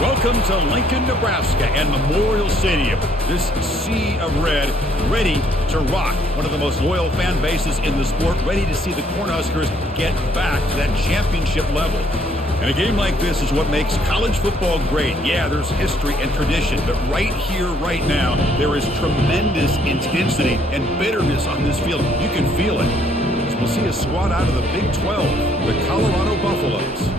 Welcome to Lincoln, Nebraska and Memorial Stadium. This sea of red, ready to rock. One of the most loyal fan bases in the sport, ready to see the Cornhuskers get back to that championship level. And a game like this is what makes college football great. Yeah, there's history and tradition, but right here, right now, there is tremendous intensity and bitterness on this field. You can feel it. As we'll see a squad out of the Big 12, the Colorado Buffaloes,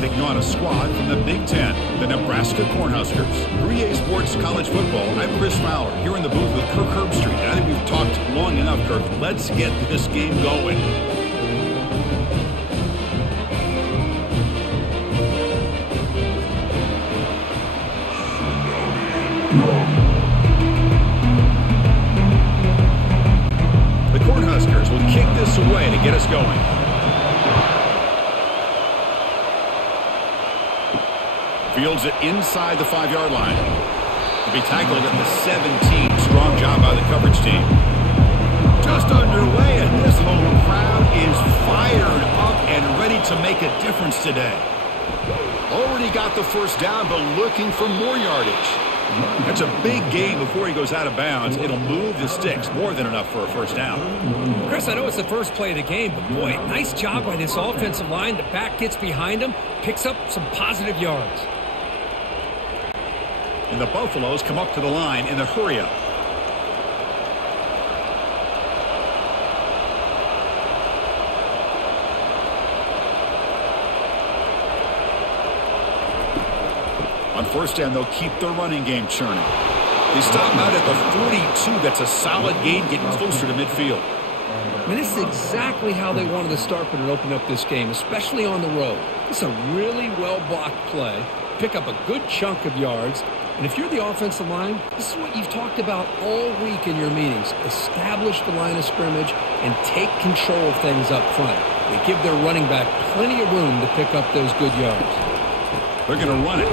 taking on a squad from the Big 10, the Nebraska Cornhuskers. 3A Sports College Football, I'm Chris Fowler, here in the booth with Kirk Herbstreit. I think we've talked long enough, Kirk. Let's get this game going. The Cornhuskers will kick this away to get us going. Fields it inside the 5-yard line. To be tackled at the 17. Strong job by the coverage team. Just underway, and this home crowd is fired up and ready to make a difference today. Already got the first down, but looking for more yardage. That's a big gain before he goes out of bounds. It'll move the sticks, more than enough for a first down. Chris, I know it's the first play of the game, but boy, nice job by this offensive line. The back gets behind him, picks up some positive yards. And the Buffaloes come up to the line in the hurry-up. On first down, they'll keep their running game churning. They stop out at the 42. That's a solid gain, getting closer to midfield. I mean, this is exactly how they wanted to start and open up this game, especially on the road. It's a really well-blocked play. Pick up a good chunk of yards. And if you're the offensive line, this is what you've talked about all week in your meetings. Establish the line of scrimmage and take control of things up front. They give their running back plenty of room to pick up those good yards. They're going to run it.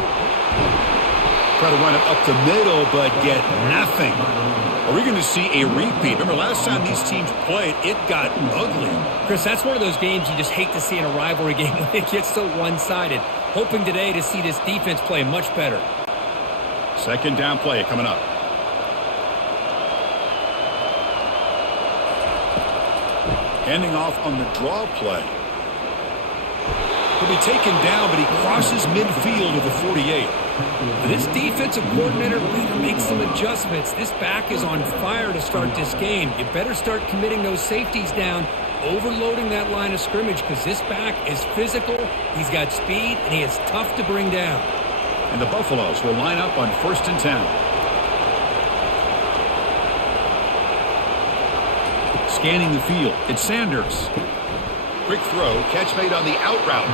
Try to run it up the middle, but get nothing. Are we going to see a repeat? Remember, last time these teams played, it got ugly. Chris, that's one of those games you just hate to see in a rivalry game when it gets so one-sided. Hoping today to see this defense play much better. Second down play coming up. Handing off on the draw play. He'll be taken down, but he crosses midfield of the 48. This defensive coordinator better make some adjustments. This back is on fire to start this game. You better start committing those safeties down, overloading that line of scrimmage, because this back is physical, he's got speed, and he is tough to bring down. And the Buffaloes will line up on 1st and 10. Scanning the field, it's Sanders. Quick throw, catch made on the out route.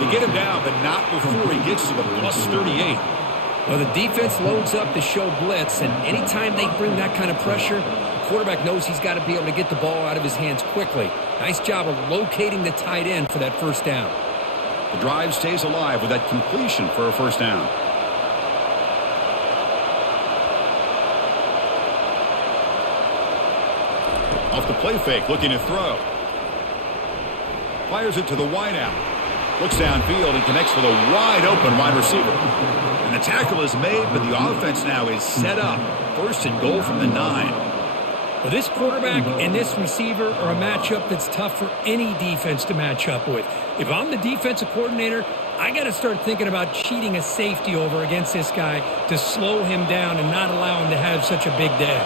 They get him down, but not before he gets to the plus 38. Well, the defense loads up to show blitz, and anytime they bring that kind of pressure, the quarterback knows he's got to be able to get the ball out of his hands quickly. Nice job of locating the tight end for that first down. The drive stays alive with that completion for a first down. Off the play fake, looking to throw. Fires it to the wideout. Looks downfield and connects with a wide-open wide receiver. And the tackle is made, but the offense now is set up. 1st and goal from the 9. Well, this quarterback and this receiver are a matchup that's tough for any defense to match up with. If I'm the defensive coordinator, I got to start thinking about cheating a safety over against this guy to slow him down and not allow him to have such a big day.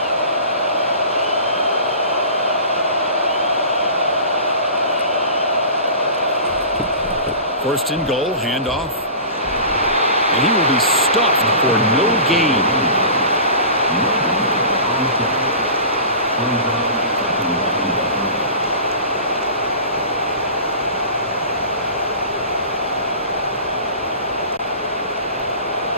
First and goal, handoff. And he will be stuffed for no gain.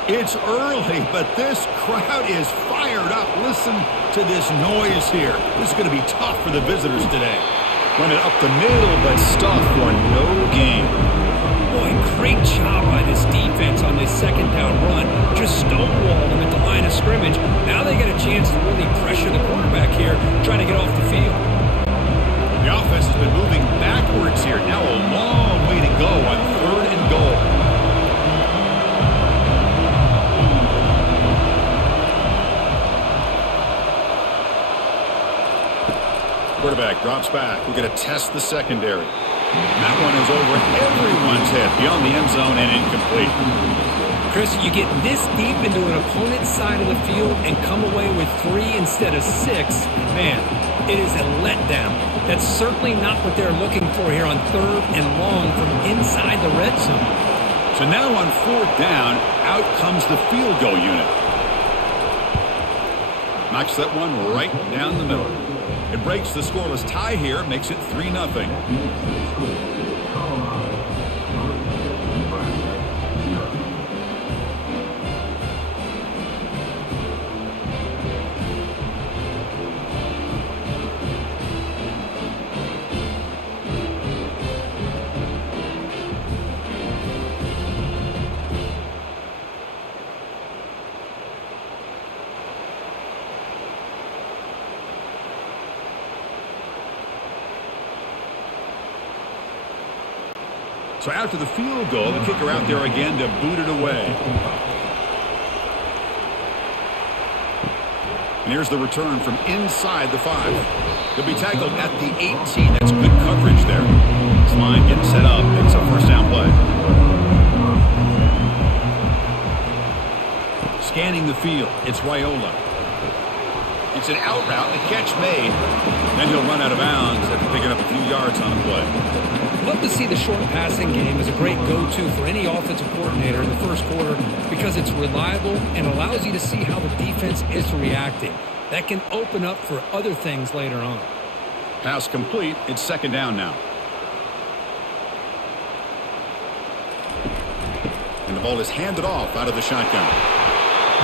It's early, but this crowd is fired up. Listen to this noise here. This is going to be tough for the visitors today. Run it up the middle, but stuffed for no gain. Boy, great job by this defense on this second down run. Just stonewalled them at the line of scrimmage. Now they get a chance to really pressure the quarterback here, trying to get off the field. The offense has been moving backwards here. Now a long way to go on 3rd and goal. quarterback drops back. We're going to test the secondary. That one is over everyone's head beyond the end zone and incomplete. Chris, you get this deep into an opponent's side of the field and come away with 3 instead of 6. Man, it is a letdown. That's certainly not what they're looking for here on 3rd and long from inside the red zone. So now on 4th down, out comes the field goal unit. Knocks that one right down the middle. It breaks the scoreless tie here, makes it 3-0. So after the field goal, the kicker out there again to boot it away. And here's the return from inside the 5. He'll be tackled at the 18. That's good coverage there. This line getting set up. It's a 1st down play. Scanning the field. It's Raiola. It's an out route. The catch made. Then he'll run out of bounds after picking up a few yards on the play. Love to see the short passing game as a great go-to for any offensive coordinator in the first quarter because it's reliable and allows you to see how the defense is reacting. That can open up for other things later on. Pass complete. It's 2nd down now. And the ball is handed off out of the shotgun.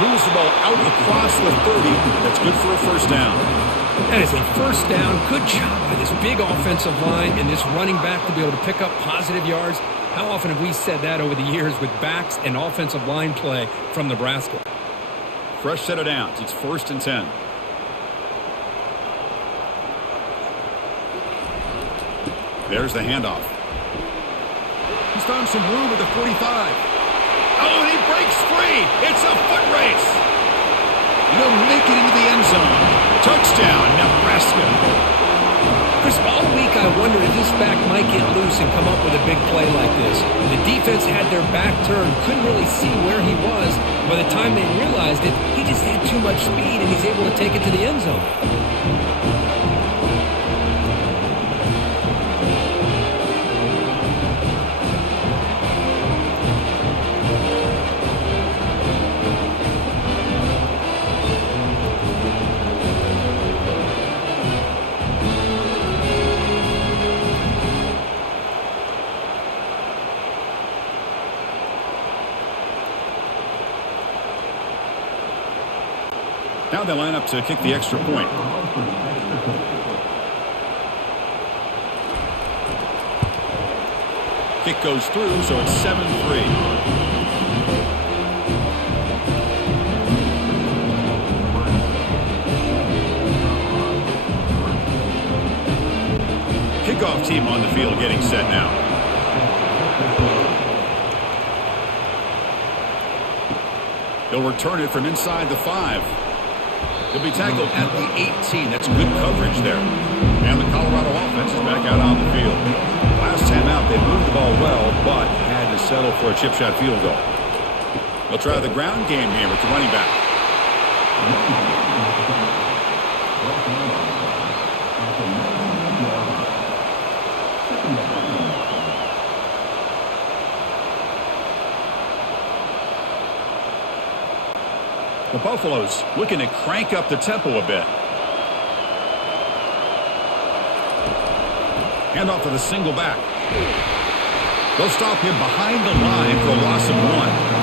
Moves the ball out across the 30. That's good for a 1st down. That is a 1st down. Good job by this big offensive line and this running back to be able to pick up positive yards. How often have we said that over the years with backs and offensive line play from Nebraska? Fresh set of downs. It's 1st and 10. There's the handoff. He's found some room at the 45. Oh, and he breaks free. It's a foot race. He'll make it into the end zone. Touchdown, Nebraska. Chris, all week I wondered if this back might get loose and come up with a big play like this. The defense had their back turned, couldn't really see where he was. By the time they realized it, he just had too much speed, and he's able to take it to the end zone. Now they line up to kick the extra point. Kick goes through, so it's 7-3. Kickoff team on the field getting set now. He'll return it from inside the 5. He'll be tackled at the 18. That's good coverage there. And the Colorado offense is back out on the field. Last time out, they moved the ball well, but had to settle for a chip shot field goal. They'll try the ground game here with the running back. The Buffaloes looking to crank up the tempo a bit. Hand off to the single back. They'll stop him behind the line for a loss of 1.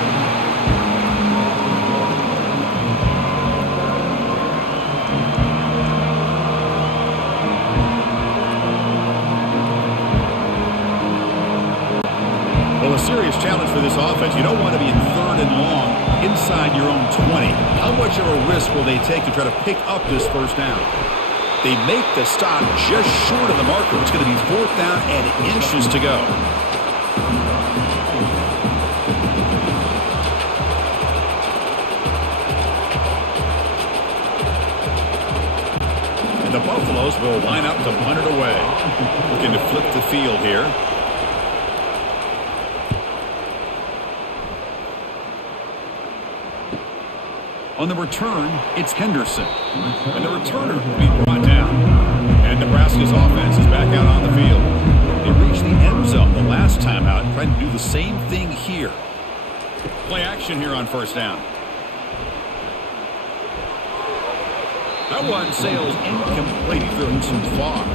Well, a serious challenge for this offense. You don't want to be in 3rd and long inside your own 20. How much of a risk will they take to try to pick up this 1st down? They make the stop just short of the marker. It's going to be 4th down and inches to go. And the Buffalo Cardinals will line up to punt it away. Looking to flip the field here. On the return, it's Henderson. And the returner being brought down. And Nebraska's offense is back out on the field. They reached the end zone the last time out, trying to do the same thing here. Play action here on first down. That one sails incomplete. He threw it too far.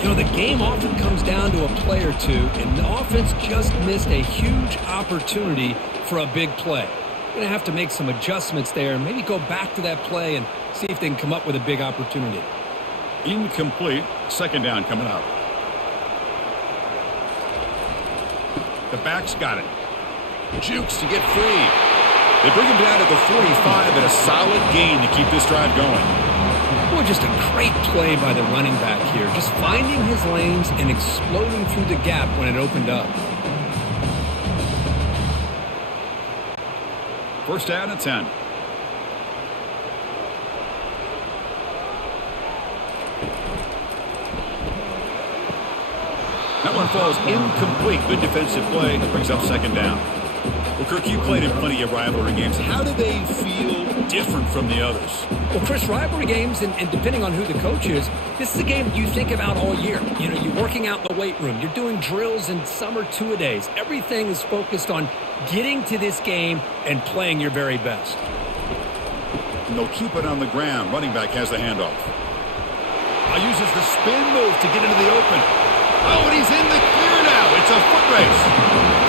You know, the game often comes down to a play or two, and the offense just missed a huge opportunity for a big play. Going to have to make some adjustments there and maybe go back to that play and see if they can come up with a big opportunity. Incomplete. Second down coming up. The back's got it. Jukes to get free. They bring him down to the 45 and a solid gain to keep this drive going. Boy, just a great play by the running back here. Just finding his lanes and exploding through the gap when it opened up. First down and 10. That one falls incomplete. Good defensive play. Brings up second down. Well, Kirk, you played in plenty of rivalry games. How do they feel different from the others? Well, Chris, rivalry games, and depending on who the coach is, this is a game you think about all year. You know, you're working out in the weight room. You're doing drills in summer two-a-days. Everything is focused on getting to this game and playing your very best. And they'll keep it on the ground. Running back has the handoff. Uses the spin move to get into the open. Oh, and he's in the clear now. It's a foot race.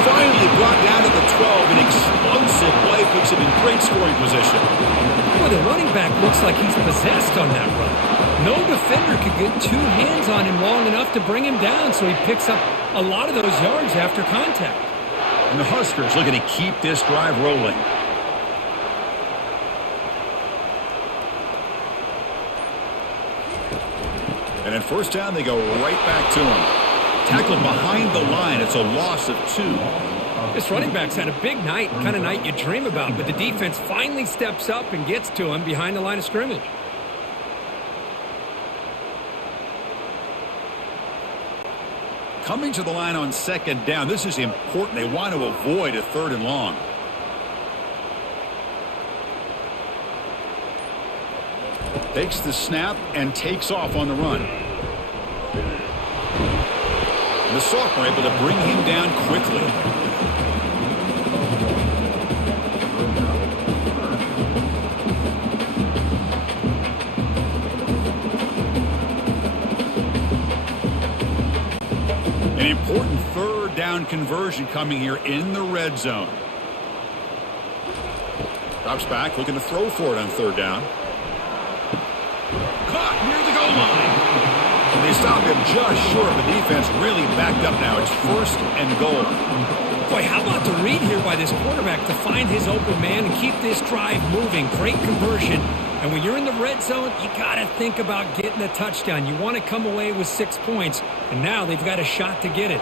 Finally brought down to the 12. An explosive play puts him in great scoring position. Boy, the running back looks like he's possessed on that run. No defender could get two hands on him long enough to bring him down, so he picks up a lot of those yards after contact. And the Huskers looking to keep this drive rolling. And in first down, they go right back to him. Tackled behind the line. It's a loss of 2. This running back's had a big night, kind of night you dream about, but the defense finally steps up and gets to him behind the line of scrimmage. Coming to the line on second down. This is important. They want to avoid a third and long. Takes the snap and takes off on the run. And the sophomore able to bring him down quickly. An important third down conversion coming here in the red zone. Drops back, looking to throw for it on third down. Caught near the goal line. And they stop him just short. The defense really backed up now. It's first and goal. Boy, how about the read here by this quarterback to find his open man and keep this drive moving. Great conversion. And when you're in the red zone, you got to think about getting a touchdown. You want to come away with 6 points. And now they've got a shot to get it.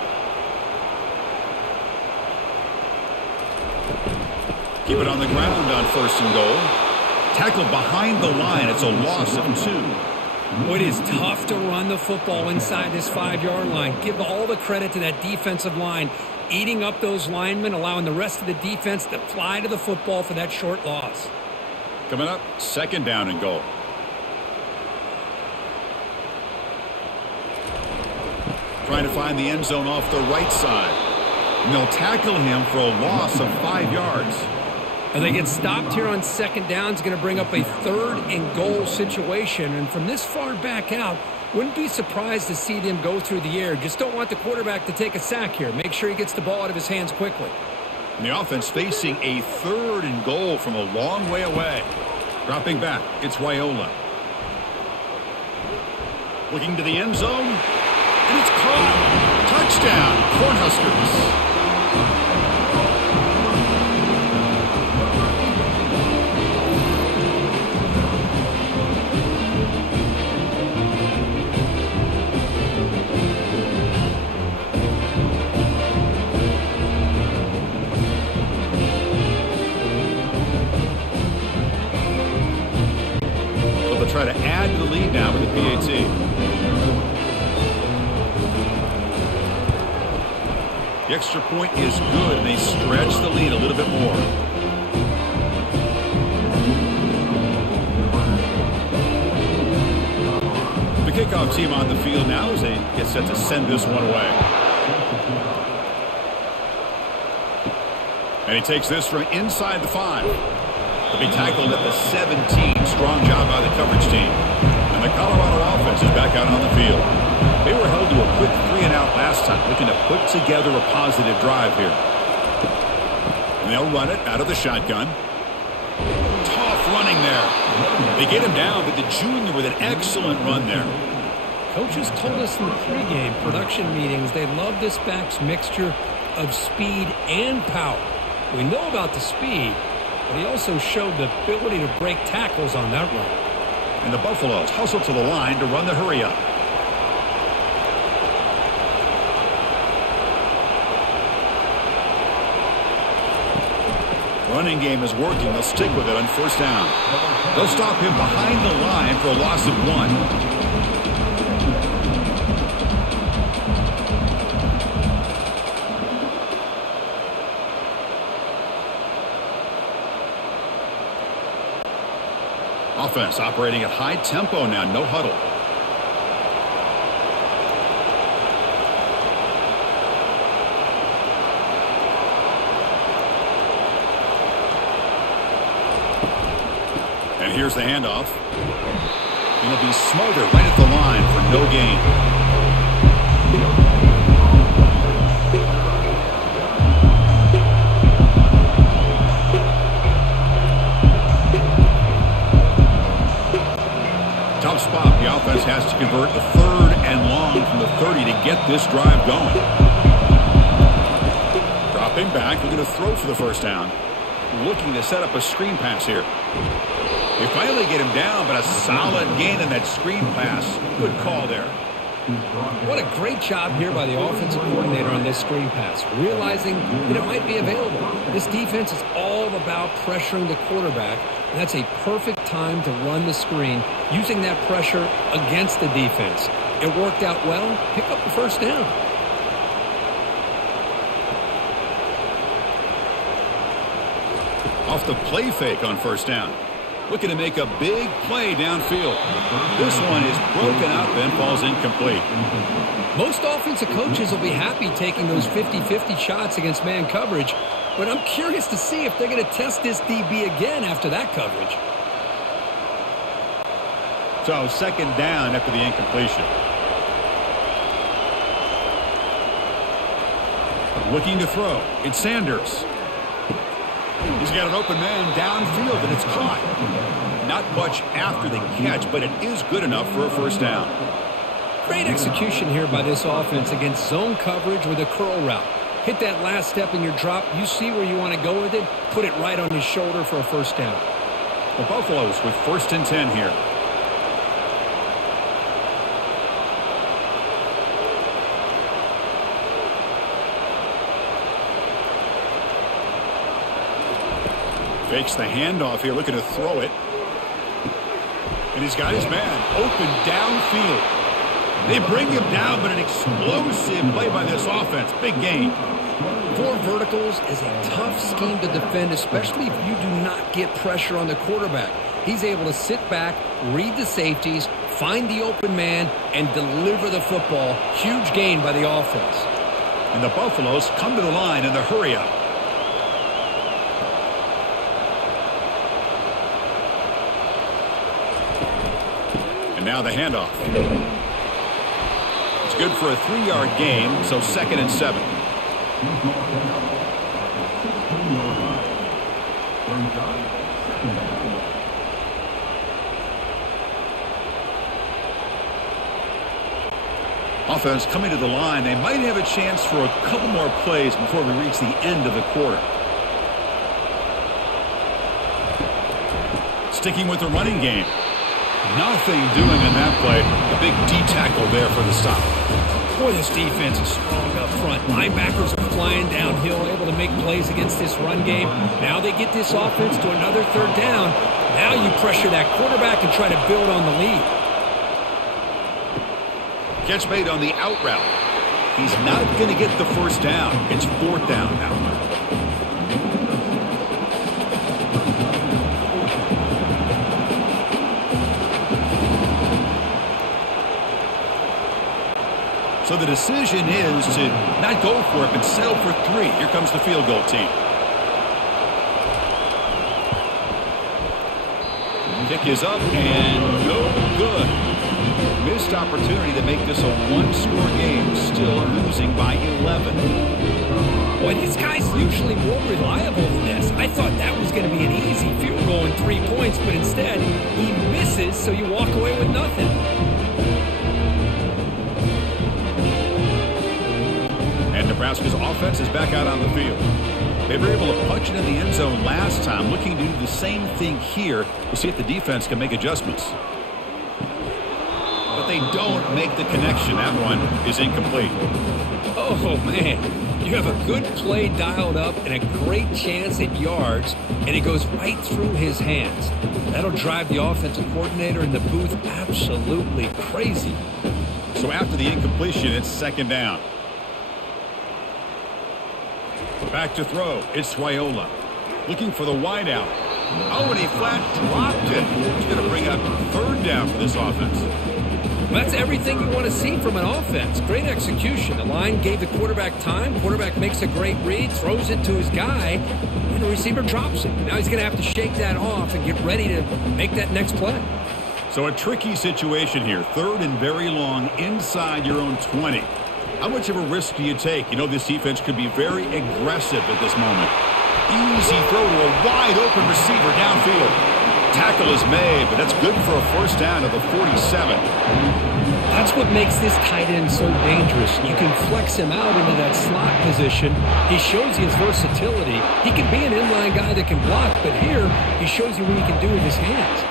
Keep it on the ground on first and goal. Tackled behind the line. It's a loss of 2. It is tough to run the football inside this 5-yard line. Give all the credit to that defensive line, eating up those linemen, allowing the rest of the defense to fly to the football for that short loss. Coming up, second down and goal. Trying to find the end zone off the right side. And they'll tackle him for a loss of 5 yards. And they get stopped here on second down. It's going to bring up a third and goal situation. And from this far back out, wouldn't be surprised to see them go through the air. Just don't want the quarterback to take a sack here. Make sure he gets the ball out of his hands quickly. And the offense facing a third and goal from a long way away. Dropping back, it's Raiola. Looking to the end zone. And it's caught. Touchdown, Cornhuskers. try to add to the lead now with the PAT. The extra point is good, and they stretch the lead a little bit more. The kickoff team on the field now as they get set to send this one away. And he takes this from inside the 5. He'll be tackled at the 17. Strong job by the coverage team. And the Colorado offense is back out on the field. They were held to a quick 3-and-out last time, looking to put together a positive drive here. And they'll run it out of the shotgun. Tough running there. They get him down, but the junior with an excellent run there. Coaches told us in the pregame production meetings they love this back's mixture of speed and power. We know about the speed, but he also showed the ability to break tackles on that run. And the Buffaloes hustle to the line to run the hurry-up. Running game is working. They'll stick with it on first down. They'll stop him behind the line for a loss of 1. Offense operating at high tempo now. No huddle. And here's the handoff. He'll be smothered right at the line for no gain. Tough spot. The offense has to convert a 3rd and long from the 30 to get this drive going. Dropping back, looking to throw for the first down. Looking to set up a screen pass here. They finally get him down, but a solid gain in that screen pass. Good call there. What a great job here by the offensive coordinator on this screen pass, realizing that it might be available. This defense is all about pressuring the quarterback, and that's a perfect time to run the screen, using that pressure against the defense. It worked out well. Pick up the first down. Off the play fake on first down. Looking to make a big play downfield. This one is broken up and falls incomplete. Most offensive coaches will be happy taking those 50-50 shots against man coverage, but I'm curious to see if they're going to test this DB again after that coverage. So second down after the incompletion. Looking to throw. It's Sanders. He's got an open man downfield, and it's caught. Not much after the catch, but it is good enough for a first down. Great execution here by this offense against zone coverage with a curl route. Hit that last step in your drop. You see where you want to go with it. Put it right on his shoulder for a first down. The Buffaloes with 1st and 10 here. Fakes the handoff here, looking to throw it. And he's got his man open downfield. They bring him down, but an explosive play by this offense. Big gain. 4 verticals is a tough scheme to defend, especially if you do not get pressure on the quarterback. He's able to sit back, read the safeties, find the open man, and deliver the football. Huge gain by the offense. And the Buffaloes come to the line in the hurry-up. Now the handoff. It's good for a 3-yard gain, so 2nd and 7. Offense coming to the line. They might have a chance for a couple more plays before we reach the end of the quarter. Sticking with the running game. Nothing doing in that play. A big D-tackle there for the stop. Boy, this defense is strong up front. Linebackers are flying downhill, able to make plays against this run game. Now they get this offense to another 3rd down. Now you pressure that quarterback and try to build on the lead. Catch made on the out route. He's not going to get the first down. It's 4th down now. So the decision is to not go for it, but settle for 3. Here comes the field goal team. Kick is up and no good. Missed opportunity to make this a 1-score game, still losing by 11. Boy, these guys usually more reliable than this. I thought that was going to be an easy field goal and 3 points, but instead he misses, so you walk away with nothing. And Nebraska's offense is back out on the field. They were able to punch it in the end zone last time, looking to do the same thing here to see if the defense can make adjustments. But they don't make the connection. That one is incomplete. Oh, man. You have a good play dialed up and a great chance at yards, and it goes right through his hands. That'll drive the offensive coordinator in the booth absolutely crazy. So after the incompletion, it's 2nd down. Back to throw. It's Twiola. Looking for the wideout. Oh, and he flat dropped it. He's going to bring up 3rd down for this offense. Well, that's everything you want to see from an offense. Great execution. The line gave the quarterback time. Quarterback makes a great read, throws it to his guy, and the receiver drops it. Now he's going to have to shake that off and get ready to make that next play. So a tricky situation here. 3rd and very long inside your own 20. How much of a risk do you take? You know this defense could be very aggressive at this moment. Easy throw to a wide-open receiver downfield. Tackle is made, but that's good for a 1st down at the 47. That's what makes this tight end so dangerous. You can flex him out into that slot position. He shows you his versatility. He can be an inline guy that can block, but here he shows you what he can do with his hands.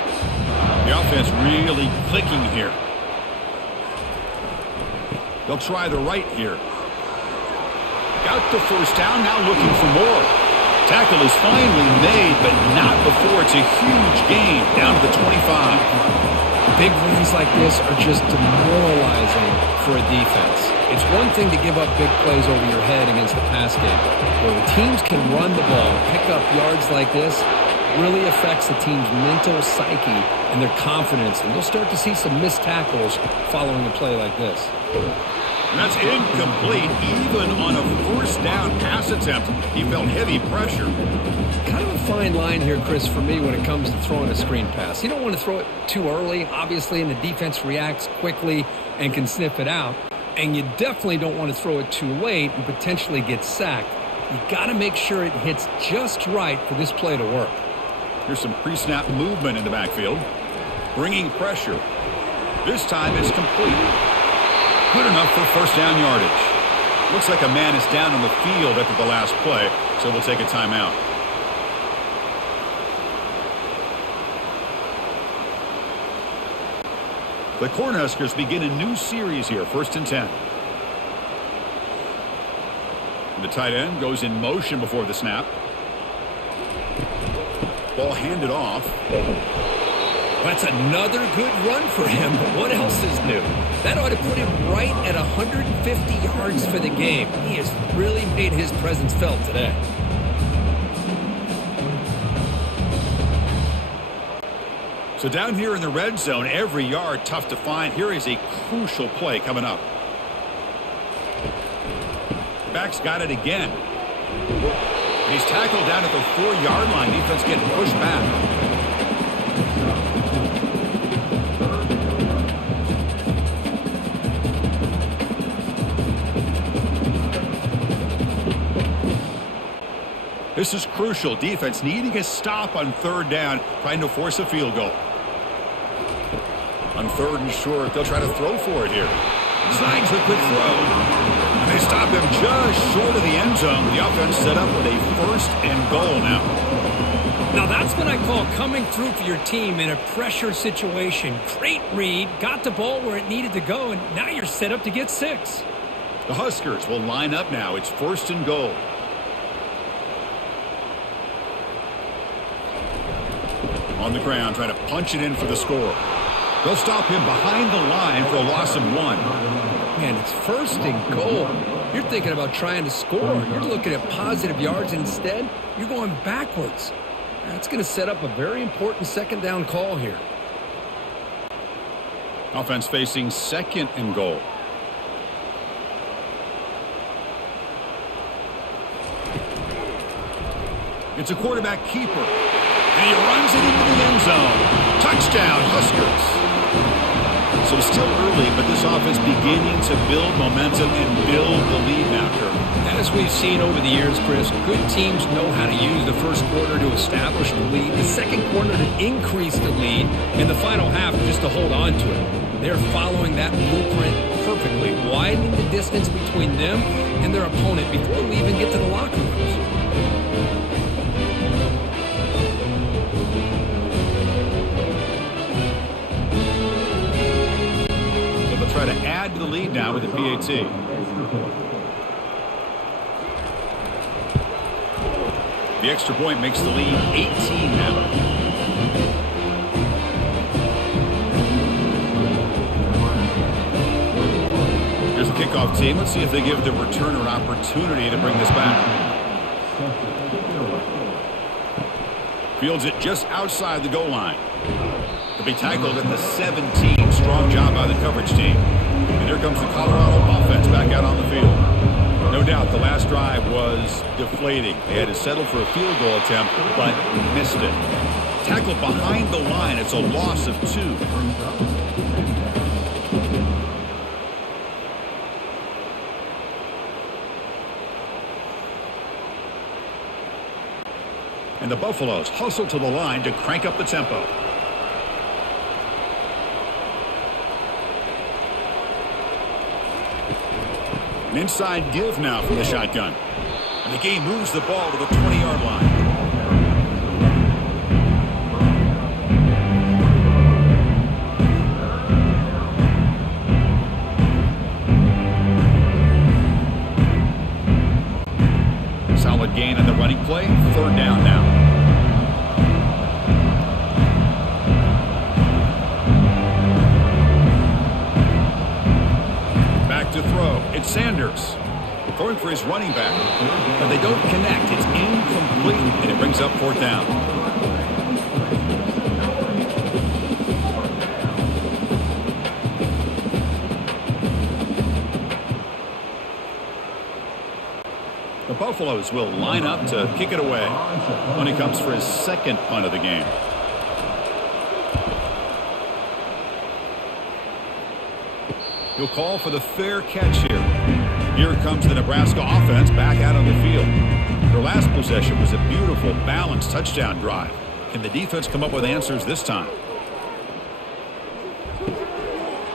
The offense really clicking here. They'll try the right here. Got the 1st down, now looking for more. Tackle is finally made, but not before it's a huge gain down to the 25. Big runs like this are just demoralizing for a defense. It's one thing to give up big plays over your head against the pass game. Where the teams can run the ball, pick up yards like this, really affects the team's mental psyche and their confidence. And you'll start to see some missed tackles following a play like this. And that's incomplete. Even on a 1st down pass attempt, he felt heavy pressure. Kind of a fine line here, Chris, for me when it comes to throwing a screen pass. You don't want to throw it too early, obviously, and the defense reacts quickly and can sniff it out. And you definitely don't want to throw it too late and potentially get sacked. You got to make sure it hits just right for this play to work. Here's some pre-snap movement in the backfield. Bringing pressure. This time it's complete. Good enough for 1st down yardage. Looks like a man is down on the field after the last play, so we'll take a timeout. The Cornhuskers begin a new series here, 1st and 10. The tight end goes in motion before the snap. Ball handed off. That's another good run for him, but what else is new? That ought to put him right at 150 yards for the game. He has really made his presence felt today. So down here in the red zone, every yard tough to find. Here is a crucial play coming up. Back's got it again. He's tackled down at the 4-yard line. Defense getting pushed back. This is crucial. Defense needing a stop on 3rd down, trying to force a field goal. On 3rd and short, they'll try to throw for it here. Zags a quick throw. And they stop him just short of the end zone. The offense set up with a 1st and goal now. Now that's what I call coming through for your team in a pressure situation. Great read, got the ball where it needed to go, and now you're set up to get 6. The Huskers will line up now. It's 1st and goal. On the ground, trying to punch it in for the score. They'll stop him behind the line for a loss of 1. Man, it's 1st and goal. You're thinking about trying to score. You're looking at positive yards. Instead, you're going backwards. That's going to set up a very important 2nd down call here. Offense facing 2nd and goal. It's a quarterback keeper. And he runs it into the end zone. Touchdown, Huskers. So it's still early, but this offense beginning to build momentum and build the lead now, Kirk. As we've seen over the years, Chris, good teams know how to use the 1st quarter to establish the lead, the 2nd quarter to increase the lead, and the final half just to hold on to it. They're following that blueprint perfectly, widening the distance between them and their opponent before we even get to the locker rooms. Try to add to the lead now with the PAT. The extra point makes the lead 18 now. Here's the kickoff team. Let's see if they give the returner an opportunity to bring this back. Fields it just outside the goal line. To be tackled at the 17. Strong job by the coverage team. And here comes the Colorado offense back out on the field. No doubt the last drive was deflating. They had to settle for a field goal attempt, but missed it. Tackled behind the line. It's a loss of 2. And the Buffaloes hustle to the line to crank up the tempo. An inside give now from the shotgun. And the game moves the ball to the 20-yard line. Solid gain on the running play. 3rd down now. To throw. It's Sanders throwing for his running back, but they don't connect. It's incomplete, and it brings up 4th down. The Buffaloes will line up to kick it away when he comes for his 2nd punt of the game. He'll call for the fair catch here. Here comes the Nebraska offense back out on the field. Their last possession was a beautiful, balanced touchdown drive. Can the defense come up with answers this time?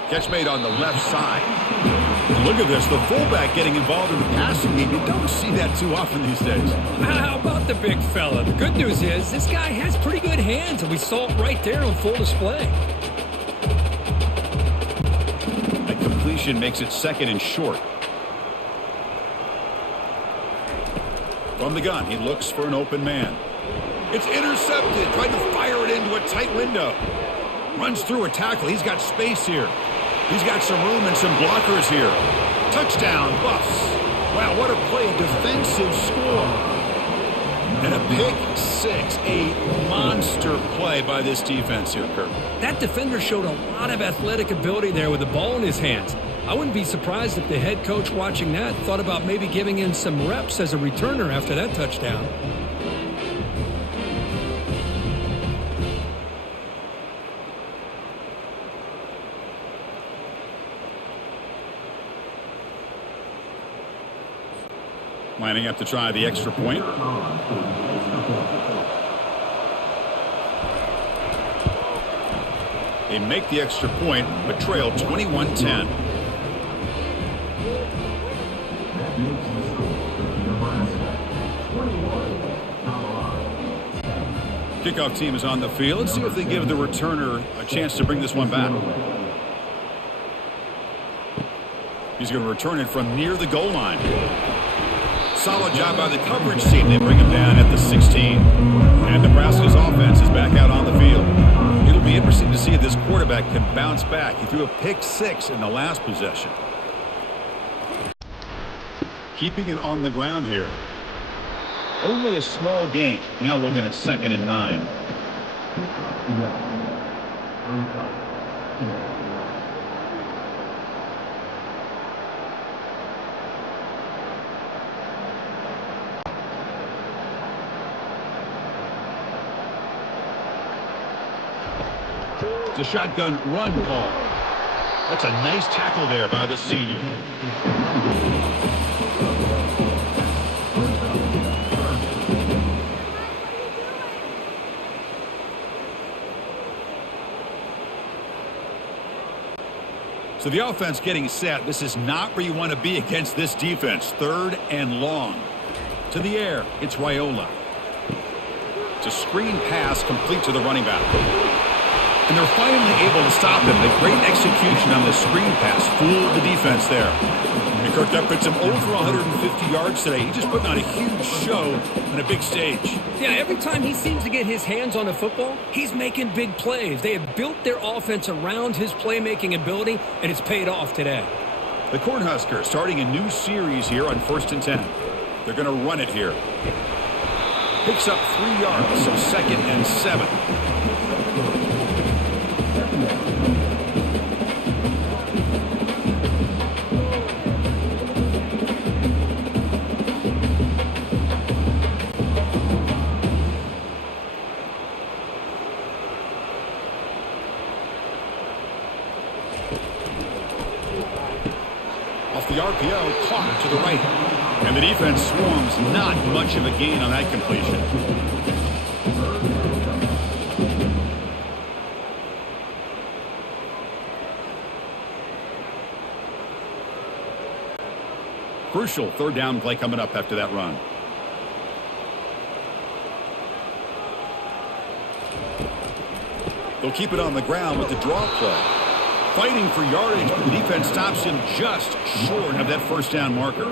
Catch made on the left side. And look at this, the fullback getting involved in the passing game. You don't see that too often these days. How about the big fella? The good news is this guy has pretty good hands, and we saw it right there on full display. Makes it 2nd and short. From the gun, he looks for an open man. It's intercepted. Tried to fire it into a tight window. Runs through a tackle. He's got space here. He's got some room and some blockers here. Touchdown, Buffs. Wow, what a play. Defensive score. And a pick 6, a monster play by this defense here, Kirk. That defender showed a lot of athletic ability there with the ball in his hands. I wouldn't be surprised if the head coach watching that thought about maybe giving him some reps as a returner after that touchdown. Lining up to try the extra point. They make the extra point, but trail 21-10. Kickoff team is on the field. Let's see if they give the returner a chance to bring this one back. He's going to return it from near the goal line. Solid job by the coverage team. They bring him down at the 16. And Nebraska's offense is back out on the field. quarterback can bounce back. He threw a pick 6 in the last possession. Keeping it on the ground here. Only a small gain. Now looking at 2nd and 9. The shotgun run call. That's a nice tackle there by the senior. So the offense getting set. This is not where you want to be against this defense. 3rd and long. To the air, it's Raiola. It's a screen pass complete to the running back. And they're finally able to stop him. The great execution on the screen pass fooled the defense there. And Kirk, that puts him over 150 yards today. He just put on a huge show on a big stage. Yeah, every time he seems to get his hands on a football, he's making big plays. They have built their offense around his playmaking ability, and it's paid off today. The Cornhuskers starting a new series here on 1st and 10. They're going to run it here. Picks up 3 yards, so 2nd and 7. The RPO caught to the right. And the defense swarms. Not much of a gain on that completion. Crucial 3rd down play coming up after that run. They'll keep it on the ground with the draw play. Fighting for yardage, but the defense stops him just short of that 1st down marker.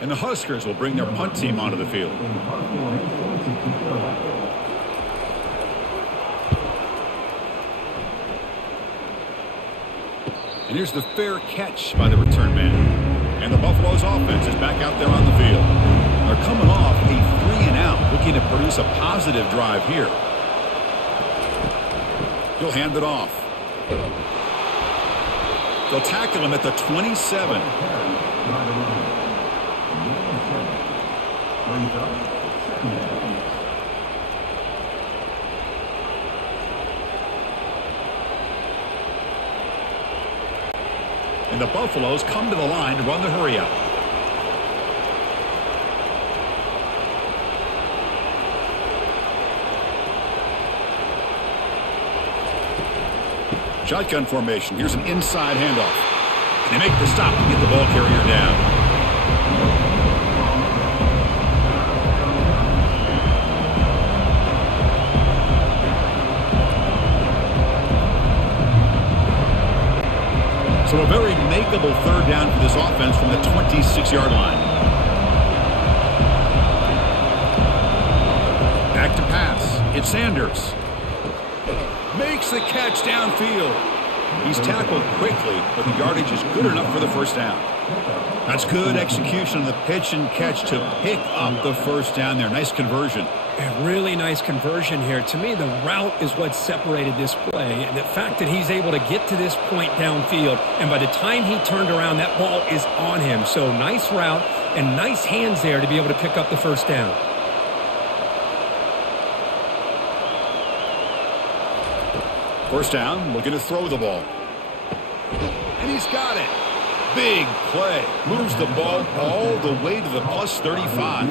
And the Huskers will bring their punt team onto the field. And here's the fair catch by the return man. And the Buffalo's offense is back out there on the field. They're coming off a 3-and-out, looking to produce a positive drive here. He'll hand it off. They'll tackle him at the 27. And the Buffaloes come to the line to run the hurry up. Shotgun formation. Here's an inside handoff. And they make the stop to get the ball carrier down. So a very makeable 3rd down for this offense from the 26-yard line. Back to pass. It's Sanders. Makes the catch downfield. He's tackled quickly, but the yardage is good enough for the 1st down. That's good execution on the pitch and catch to pick up the 1st down there. Nice conversion. A really nice conversion here. To me, the route is what separated this play. And the fact that he's able to get to this point downfield, and by the time he turned around, that ball is on him. So nice route and nice hands there to be able to pick up the 1st down. First down, looking to throw the ball. And he's got it. Big play. Moves the ball all the way to the plus 35.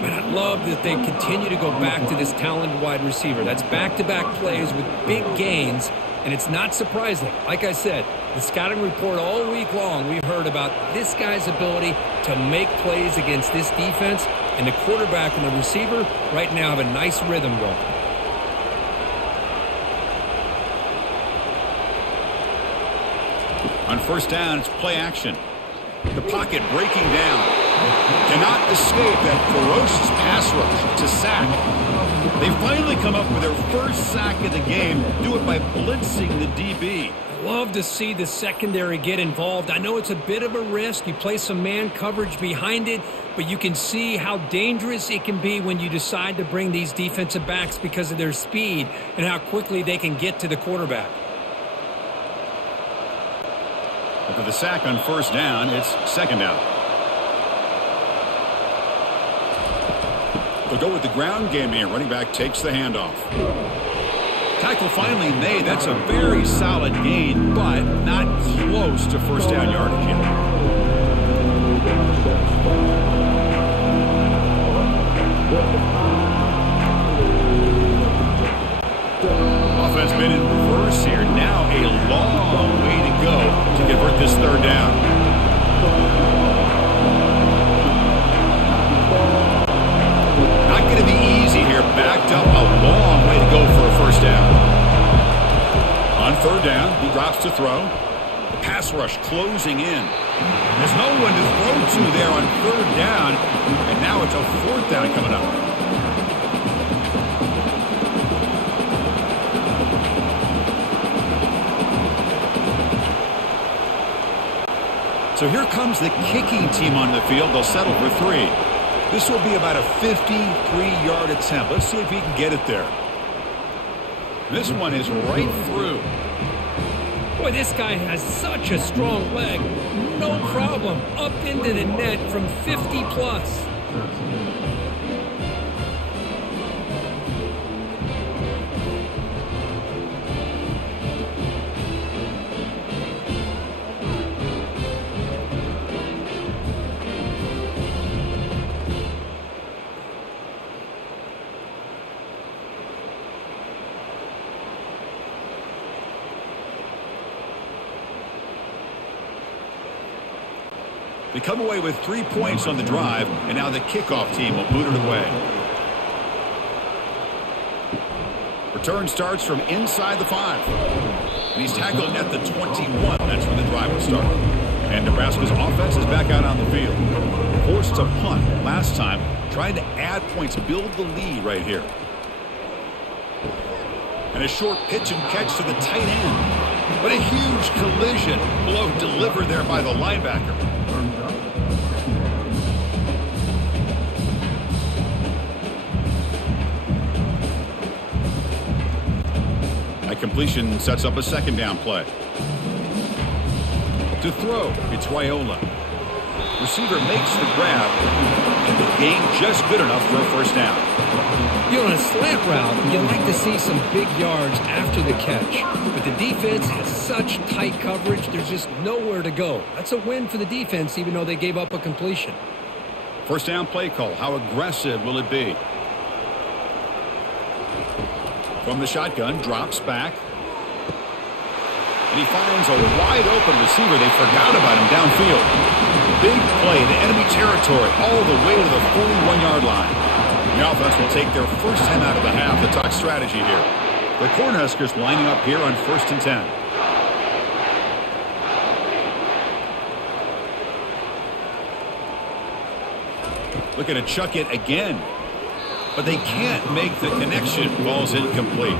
Man, I love that they continue to go back to this talented wide receiver. That's back-to-back plays with big gains, and it's not surprising. Like I said, the scouting report all week long, we've heard about this guy's ability to make plays against this defense, and the quarterback and the receiver right now have a nice rhythm going. On 1st down, it's play action. The pocket breaking down. Cannot escape that ferocious pass rush to sack. They finally come up with their first sack of the game. Do it by blitzing the DB. Love to see the secondary get involved. I know it's a bit of a risk. You play some man coverage behind it, but you can see how dangerous it can be when you decide to bring these defensive backs because of their speed and how quickly they can get to the quarterback. After the sack on first down, it's second down. They'll go with the ground game here. Running back takes the handoff. Tackle finally made. That's a very solid gain, but not close to first down yardage yet. Offense been in reverse here. Now a long way to go to convert this third down. Not going to be easy here. Backed up a long way to go for a first down. On third down, he drops to throw. The pass rush closing in. There's no one to throw to there on third down. And now it's a fourth down coming up. So here comes the kicking team on the field. They'll settle for 3. This will be about a 53-yard attempt. Let's see if he can get it there. This one is right through. Boy, this guy has such a strong leg. No problem. Up into the net from 50-plus. They come away with 3 points on the drive, and now the kickoff team will boot it away. Return starts from inside the 5. And he's tackled at the 21. That's when the drive will start. And Nebraska's offense is back out on the field. Forced to punt last time, trying to add points, build the lead right here. And a short pitch and catch to the tight end. But a huge collision blow delivered there by the linebacker. That completion sets up a second down play. To throw, it's Raiola. Receiver makes the grab, and the gain just good enough for a first down. You know, on a slant route, you like to see some big yards after the catch. But the defense has such tight coverage, there's just nowhere to go. That's a win for the defense, even though they gave up a completion. First down play call. How aggressive will it be? From the shotgun, drops back. And he finds a wide-open receiver. They forgot about him downfield. Big play to enemy territory all the way to the 41-yard line. The offense will take their first 10 out of the half to talk strategy here. The Cornhuskers lining up here on 1st and 10. Looking to chuck it again. But they can't make the connection. Ball's incomplete.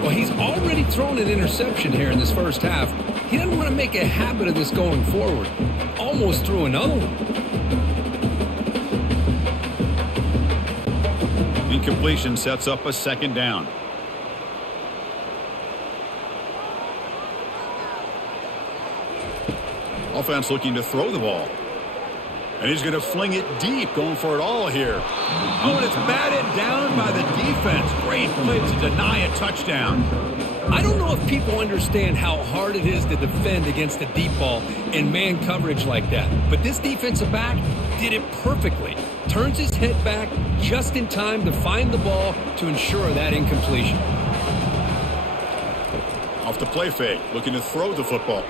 Well, he's already thrown an interception here in this first half. He doesn't want to make a habit of this going forward. Almost threw another one. Incompletion sets up a second down. Offense looking to throw the ball. And he's going to fling it deep, going for it all here. Oh, and it's batted down by the defense. Great play to deny a touchdown. I don't know if people understand how hard it is to defend against a deep ball in man coverage like that. But this defensive back did it perfectly. Turns his head back just in time to find the ball to ensure that incompletion. Off the play fake, looking to throw the football.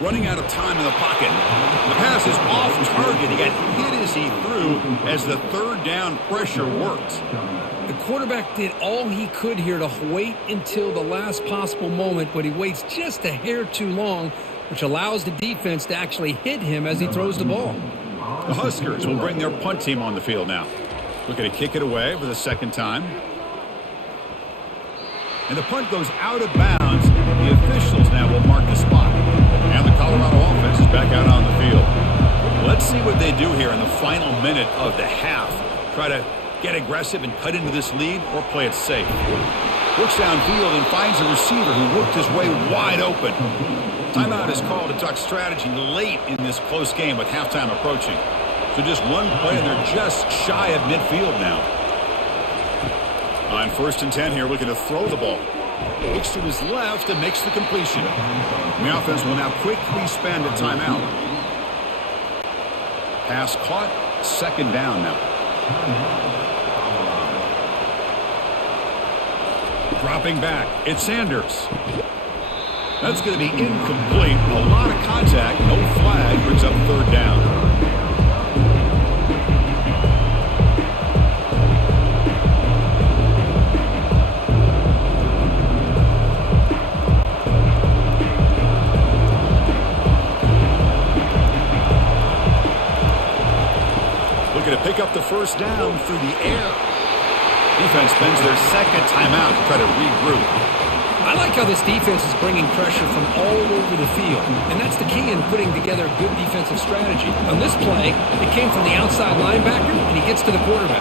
Running out of time in the pocket. The pass is off target. He got hit as he threw as the third down pressure worked. The quarterback did all he could here to wait until the last possible moment, but he waits just a hair too long which allows the defense to actually hit him as he throws the ball. The Huskers will bring their punt team on the field now. Looking to kick it away for the second time. And the punt goes out of bounds. The officials now will mark the spot. And the Colorado offense is back out on the field. Let's see what they do here in the final minute of the half. Try to get aggressive and cut into this lead, or play it safe. Looks downfield and finds a receiver who worked his way wide open. Timeout is called to talk strategy late in this close game with halftime approaching. So just one play and they're just shy of midfield now. On 1st and 10 here, looking to throw the ball. Looks to his left and makes the completion. And the offense will now quickly spend a timeout. Pass caught, 2nd down now. Dropping back, it's Sanders. That's going to be incomplete. A lot of contact, no flag, brings up 3rd down. Looking to pick up the 1st down through the air. Defense spends their 2nd timeout to try to regroup. I like how this defense is bringing pressure from all over the field, and that's the key in putting together a good defensive strategy. On this play, it came from the outside linebacker, and he gets to the quarterback.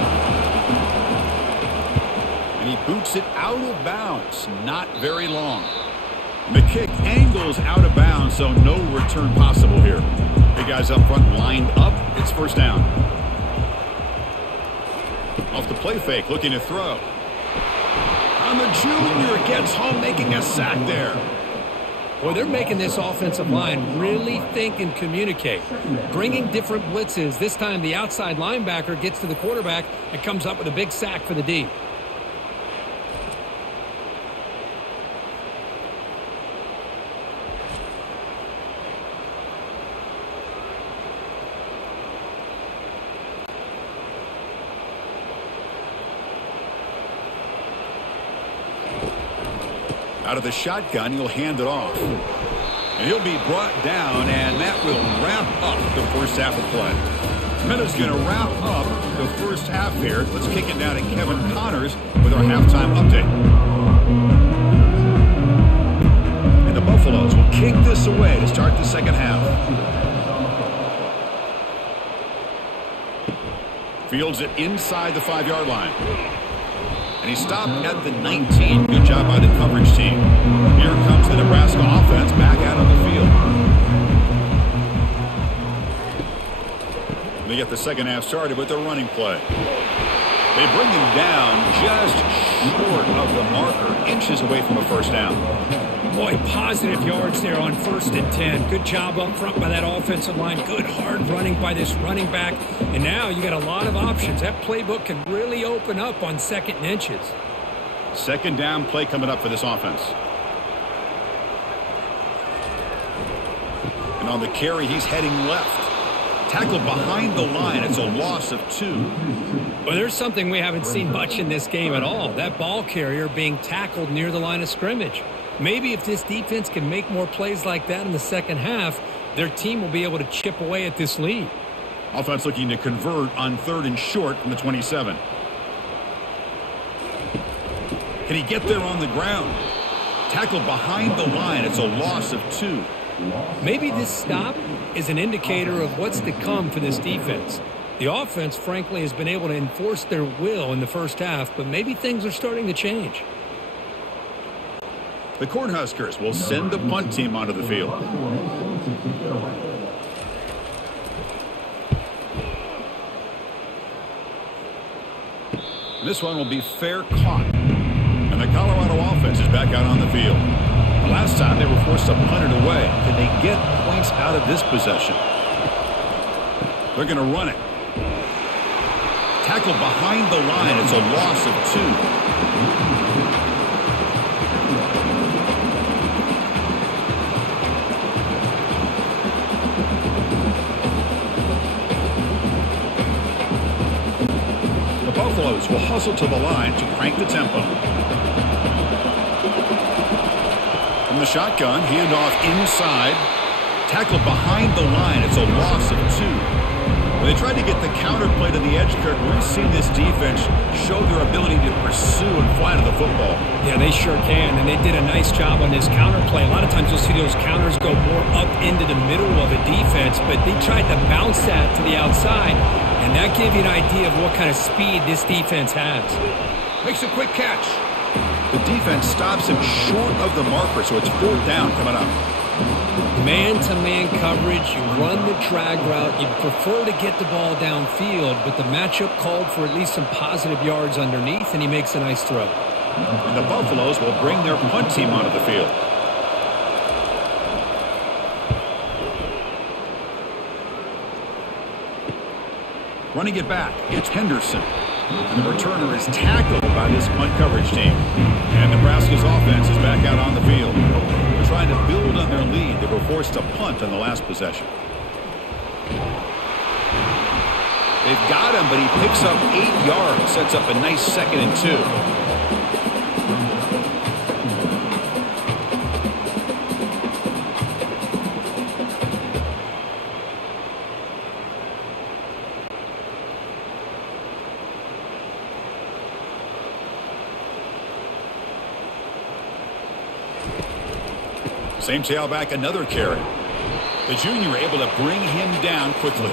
And he boots it out of bounds. Not very long. And the kick angles out of bounds, so no return possible here. Big guys up front lined up. It's 1st down. Off the play fake, looking to throw. And the junior gets home, making a sack there. Boy, they're making this offensive line really think and communicate. Bringing different blitzes. This time the outside linebacker gets to the quarterback and comes up with a big sack for the D. Out of the shotgun, he'll hand it off. And he'll be brought down, and that will wrap up the 1st half of play. Minutes going to wrap up the 1st half here. Let's kick it down to Kevin Connors with our halftime update. And the Buffaloes will kick this away to start the 2nd half. Fields it inside the 5-yard line. And he stopped at the 19. Good job by the coverage team. Here comes the Nebraska offense back out on the field. They get the 2nd half started with their running play. They bring him down just short of the marker, inches away from a 1st down. Boy, positive yards there on 1st and 10. Good job up front by that offensive line. Good hard running by this running back. And now you got a lot of options. That playbook can really open up on 2nd and inches. 2nd down play coming up for this offense. And on the carry, he's heading left. Tackled behind the line. It's a loss of 2. Well, there's something we haven't seen much in this game at all. That ball carrier being tackled near the line of scrimmage. Maybe if this defense can make more plays like that in the 2nd half, their team will be able to chip away at this lead. Offense looking to convert on 3rd and short from the 27. Can he get there on the ground? Tackled behind the line. It's a loss of 2. Maybe this stop is an indicator of what's to come for this defense. The offense, frankly, has been able to enforce their will in the 1st half, but maybe things are starting to change. The Cornhuskers will send the punt team onto the field. This one will be fair caught. And the Colorado offense is back out on the field. The last time they were forced to punt it away. Can they get points out of this possession? They're going to run it. Tackled behind the line. It's a loss of 2. Buffaloes will hustle to the line to crank the tempo. From the shotgun, handoff inside. Tackled behind the line. It's a loss of 2. When they tried to get the counter play to the edge, Kirk, we've seen this defense show their ability to pursue and fly to the football. Yeah, they sure can, and they did a nice job on this counter play. A lot of times you'll see those counters go more up into the middle of a defense, but they tried to bounce that to the outside, and that gave you an idea of what kind of speed this defense has. Makes a quick catch. The defense stops him short of the marker, so it's 4th down coming up. Man-to-man coverage, you run the drag route, you prefer to get the ball downfield, but the matchup called for at least some positive yards underneath, and he makes a nice throw. And the Buffaloes will bring their punt team onto the field. Running it back, it's Henderson. And the returner is tackled by this punt coverage team. And Nebraska's offense is back out on the field. They're trying to build on their lead. They were forced to punt on the last possession. They've got him, but he picks up 8 yards. Sets up a nice 2nd and 2. Same tailback, another carry. The junior able to bring him down quickly.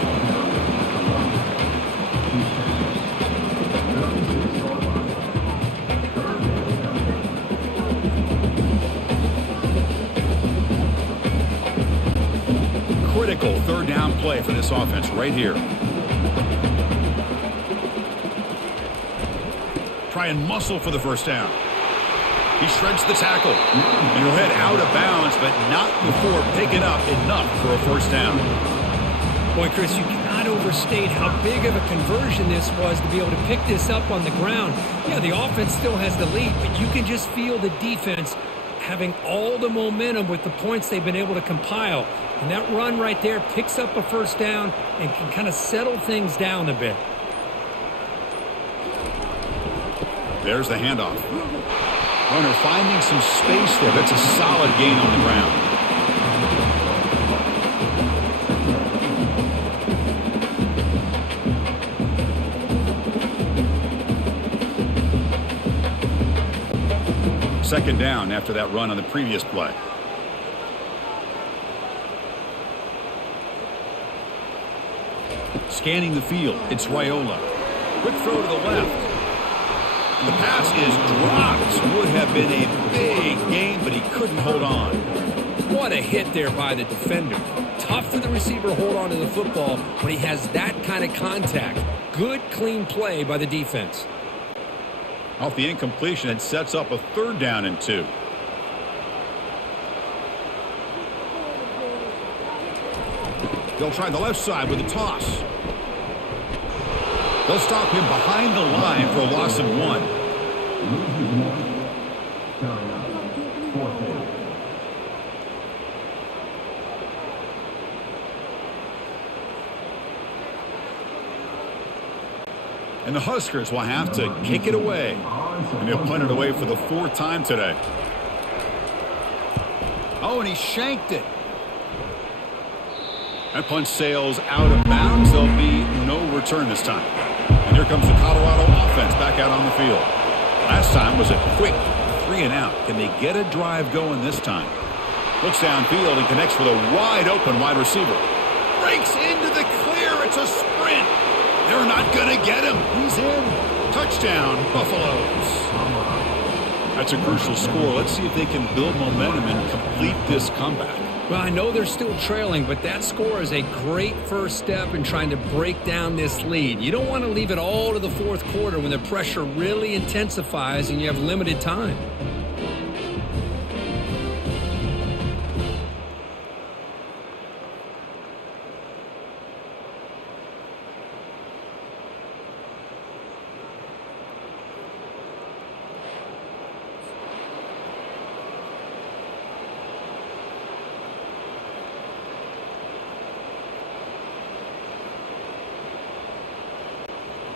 Critical 3rd down play for this offense right here. Try and muscle for the 1st down. He shreds the tackle. And he'll head out of bounds, but not before picking up enough for a 1st down. Boy, Chris, you cannot overstate how big of a conversion this was to be able to pick this up on the ground. Yeah, the offense still has the lead, but you can just feel the defense having all the momentum with the points they've been able to compile. And that run right there picks up a 1st down and can kind of settle things down a bit. There's the handoff. Runner finding some space there. That's a solid gain on the ground. Second down after that run on the previous play. Scanning the field, it's Raiola. Quick throw to the left. The pass is dropped. Would have been a big gain, but he couldn't hold on. What a hit there by the defender. Tough for the receiver to hold on to the football when he has that kind of contact. Good, clean play by the defense. Off the incompletion, it sets up a 3rd down and 2. They'll try the left side with a toss. They'll stop him behind the line for a loss of 1. And the Huskers will have to kick it away. And they'll punt it away for the 4th time today. Oh, and he shanked it. That punt sails out of bounds. There'll be no return this time. And here comes the Colorado offense back out on the field. Last time was a quick 3 and out. Can they get a drive going this time? Looks downfield and connects with a wide-open wide receiver. Breaks into the clear. It's a sprint. They're not going to get him. He's in. Touchdown, Buffaloes. That's a crucial score. Let's see if they can build momentum and complete this comeback. Well, I know they're still trailing, but that score is a great first step in trying to break down this lead. You don't want to leave it all to the 4th quarter when the pressure really intensifies and you have limited time.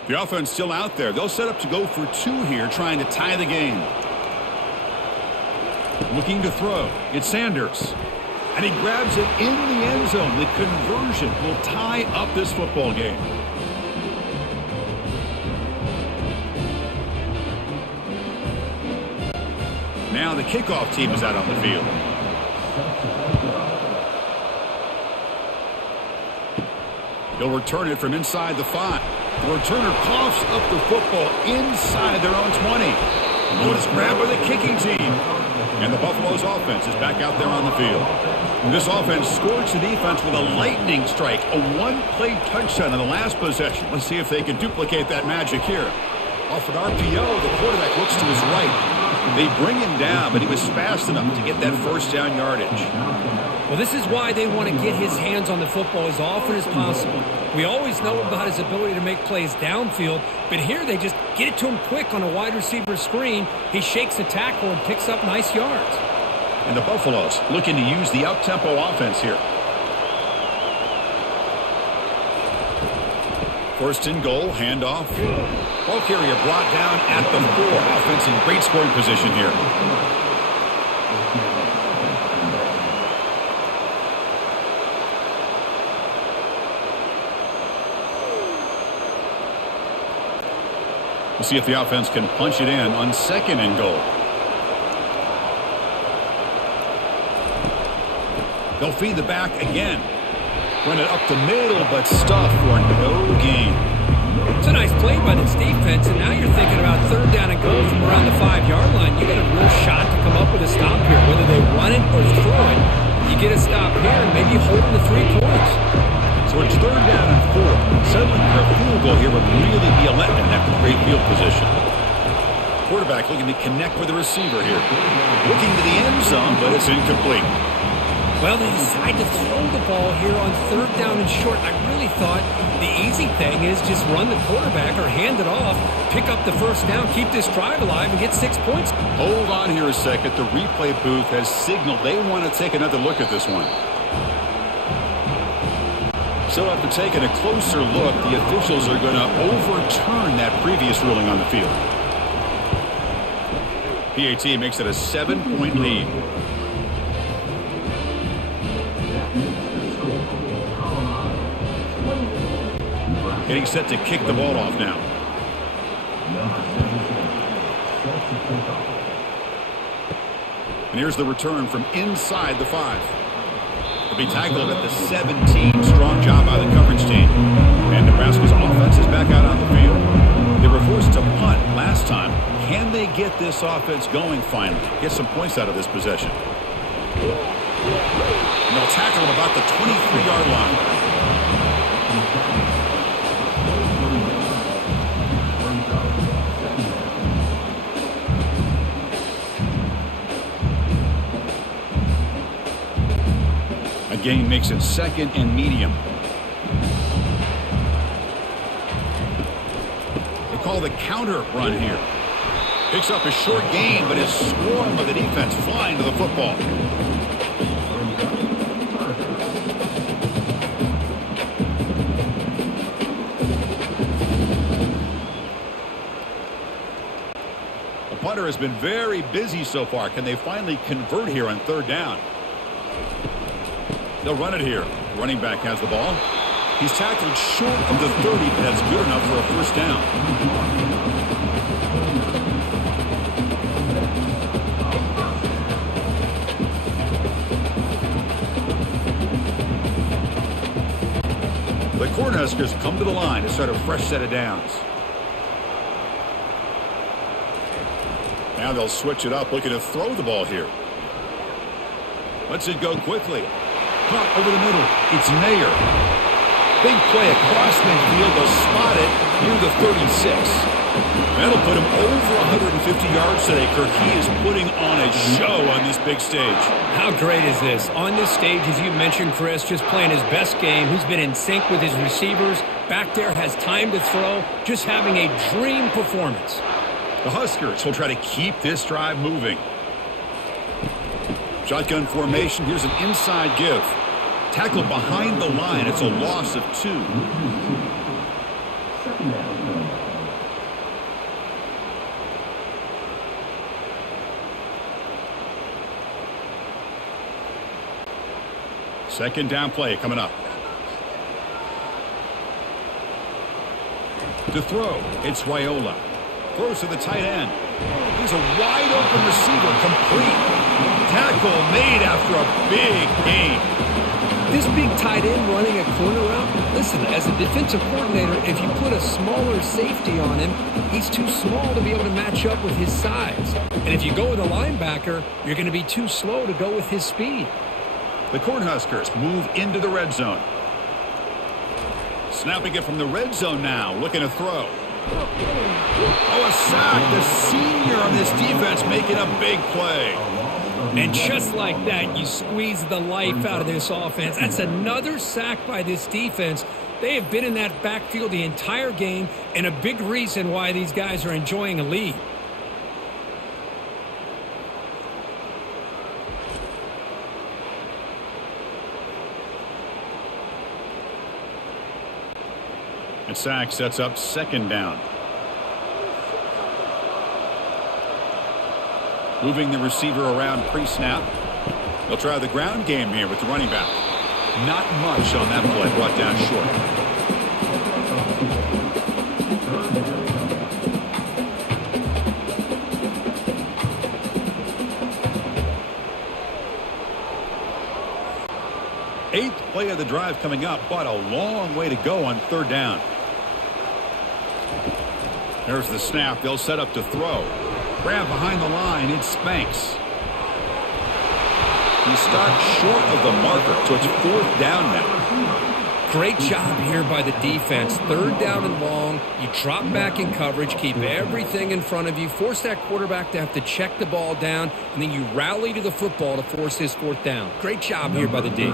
The offense still out there. They'll set up to go for 2 here, trying to tie the game. Looking to throw. It's Sanders. And he grabs it in the end zone. The conversion will tie up this football game. Now the kickoff team is out on the field. He'll return it from inside the 5. The returner coughs up the football inside their own 20. Oh, it's grabbed by the kicking team. And the Buffalo's offense is back out there on the field. This offense scorched the defense with a lightning strike, a one-play touchdown in the last possession. Let's see if they can duplicate that magic here. Off an RPO, the quarterback looks to his right. They bring him down, but he was fast enough to get that first down yardage. Well, this is why they want to get his hands on the football as often as possible. We always know about his ability to make plays downfield, but here they just get it to him quick on a wide receiver screen. He shakes the tackle and picks up nice yards. And the Buffaloes looking to use the up-tempo offense here. First and goal, handoff. Ball carrier brought down at the 4. Offense in great scoring position here. We'll see if the offense can punch it in on second and goal. They'll feed the back again. Run it up the middle, but stuffed for no gain. It's a nice play by this defense, and now you're thinking about third down and goal from around the 5-yard line. You got a real shot to come up with a stop here, whether they run it or throw it. You get a stop here and maybe hold them to 3 points. So it's third down and 4. Settling for a field goal here would really be a letdown after great field position. Quarterback looking to connect with the receiver here. Looking to the end zone, but it's incomplete. Well, they decide to throw the ball here on third down and short. I really thought the easy thing is just run the quarterback or hand it off, pick up the first down, keep this drive alive, and get 6 points. Hold on here a second. The replay booth has signaled they want to take another look at this one. So after taking a closer look, the officials are going to overturn that previous ruling on the field. PAT makes it a 7-point lead. Getting set to kick the ball off now. And here's the return from inside the 5. He'll be tackled at the 17. Strong job by the coverage team. And Nebraska's offense is back out on the field. They were forced to punt last time. Can they get this offense going finally? Get some points out of this possession. And they'll tackle him about the 23-yard line. Gain makes it second and medium. They call the counter run here. Picks up a short gain, but is swarmed by the defense flying to the football. The punter has been very busy so far. Can they finally convert here on third down? They'll run it here. Running back has the ball. He's tackled short of the 30, but that's good enough for a first down. The Cornhuskers come to the line to start a fresh set of downs. Now they'll switch it up, looking to throw the ball here. Lets it go quickly. Caught over the middle. It's Nair. Big play across midfield. They'll spot it near the 36. That'll put him over 150 yards today, Kirk. He is putting on a show on this big stage. How great is this? On this stage, as you mentioned, Chris, just playing his best game. He's been in sync with his receivers. Back there, has time to throw. Just having a dream performance. The Huskers will try to keep this drive moving. Shotgun formation. Here's an inside give. Tackle behind the line. It's a loss of 2. Second down play coming up. To throw, it's Raiola. Throws to the tight end. He's a wide open receiver, complete. Tackle made after a big gain. This big tight end running a corner route, listen, as a defensive coordinator, if you put a smaller safety on him, he's too small to be able to match up with his size. And if you go with a linebacker, you're going to be too slow to go with his speed. The Cornhuskers move into the red zone. Snapping it from the red zone now, looking to throw. Oh, a sack. The senior on this defense making a big play. And just like that, you squeeze the life out of this offense. That's another sack by this defense. They have been in that backfield the entire game, and a big reason why these guys are enjoying a lead. And sack sets up second down. Moving the receiver around pre-snap. They'll try the ground game here with the running back. Not much on that play, brought down short. Eighth play of the drive coming up, but a long way to go on third down. There's the snap. They'll set up to throw. Grab behind the line. It's Spanks. He starts short of the marker, so it's fourth down now. Great job here by the defense. Third down and long. You drop back in coverage, keep everything in front of you, force that quarterback to have to check the ball down, and then you rally to the football to force his fourth down. Great job here by the D.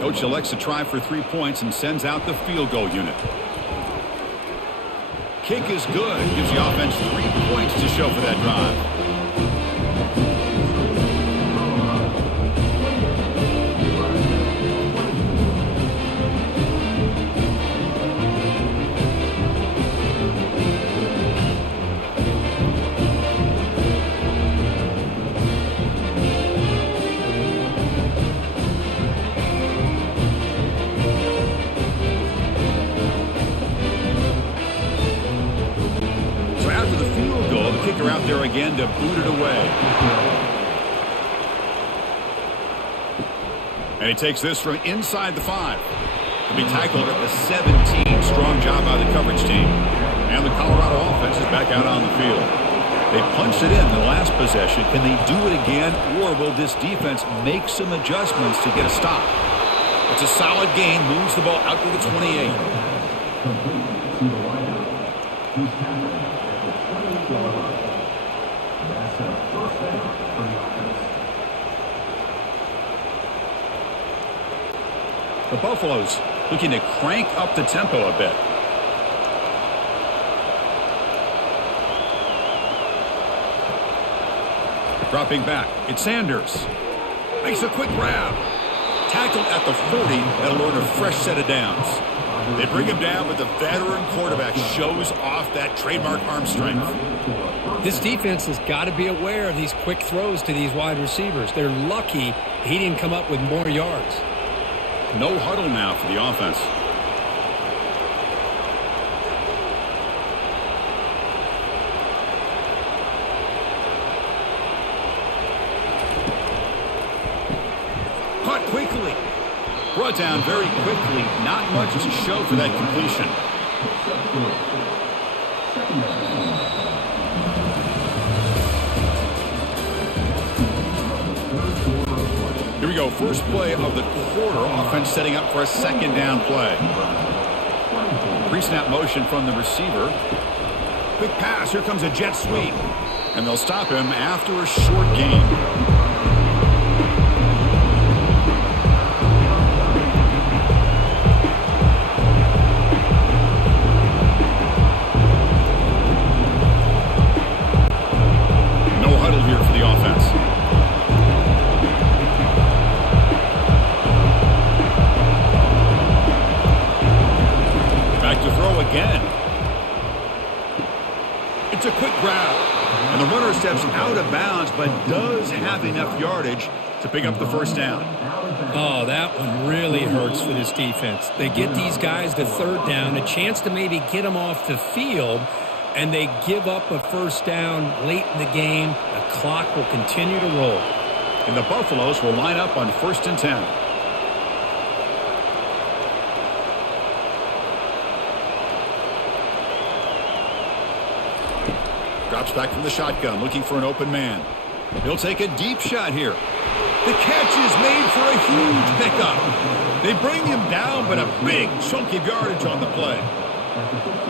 Coach elects to try for 3 points and sends out the field goal unit. Kick is good. Gives the offense 3 points to show for that drive. Out there again to boot it away. And he takes this from inside the 5. To be tackled at the 17. Strong job by the coverage team. And the Colorado offense is back out on the field. They punched it in the last possession. Can they do it again, or will this defense make some adjustments to get a stop? It's a solid gain. Moves the ball out to the 28. The Buffaloes looking to crank up the tempo a bit. Dropping back, it's Sanders. Makes a quick grab. Tackled at the 40. That'll earn a fresh set of downs. They bring him down, but the veteran quarterback shows off that trademark arm strength. This defense has got to be aware of these quick throws to these wide receivers. They're lucky he didn't come up with more yards. No huddle now for the offense. Caught quickly. Brought down very quickly. Not much to show for that completion. Here we go. First play of the quarter. Offense setting up for a second down play. Pre-snap motion from the receiver. Quick pass. Here comes a jet sweep. And they'll stop him after a short gain. Steps out of bounds, but does have enough yardage to pick up the first down. Oh, that one really hurts for this defense. They get these guys to third down, a chance to maybe get them off the field, and they give up a first down late in the game. The clock will continue to roll. And the Buffaloes will line up on 1st and 10. Drops back from the shotgun, looking for an open man. He'll take a deep shot here. The catch is made for a huge pickup. They bring him down, but a big chunk of yardage on the play.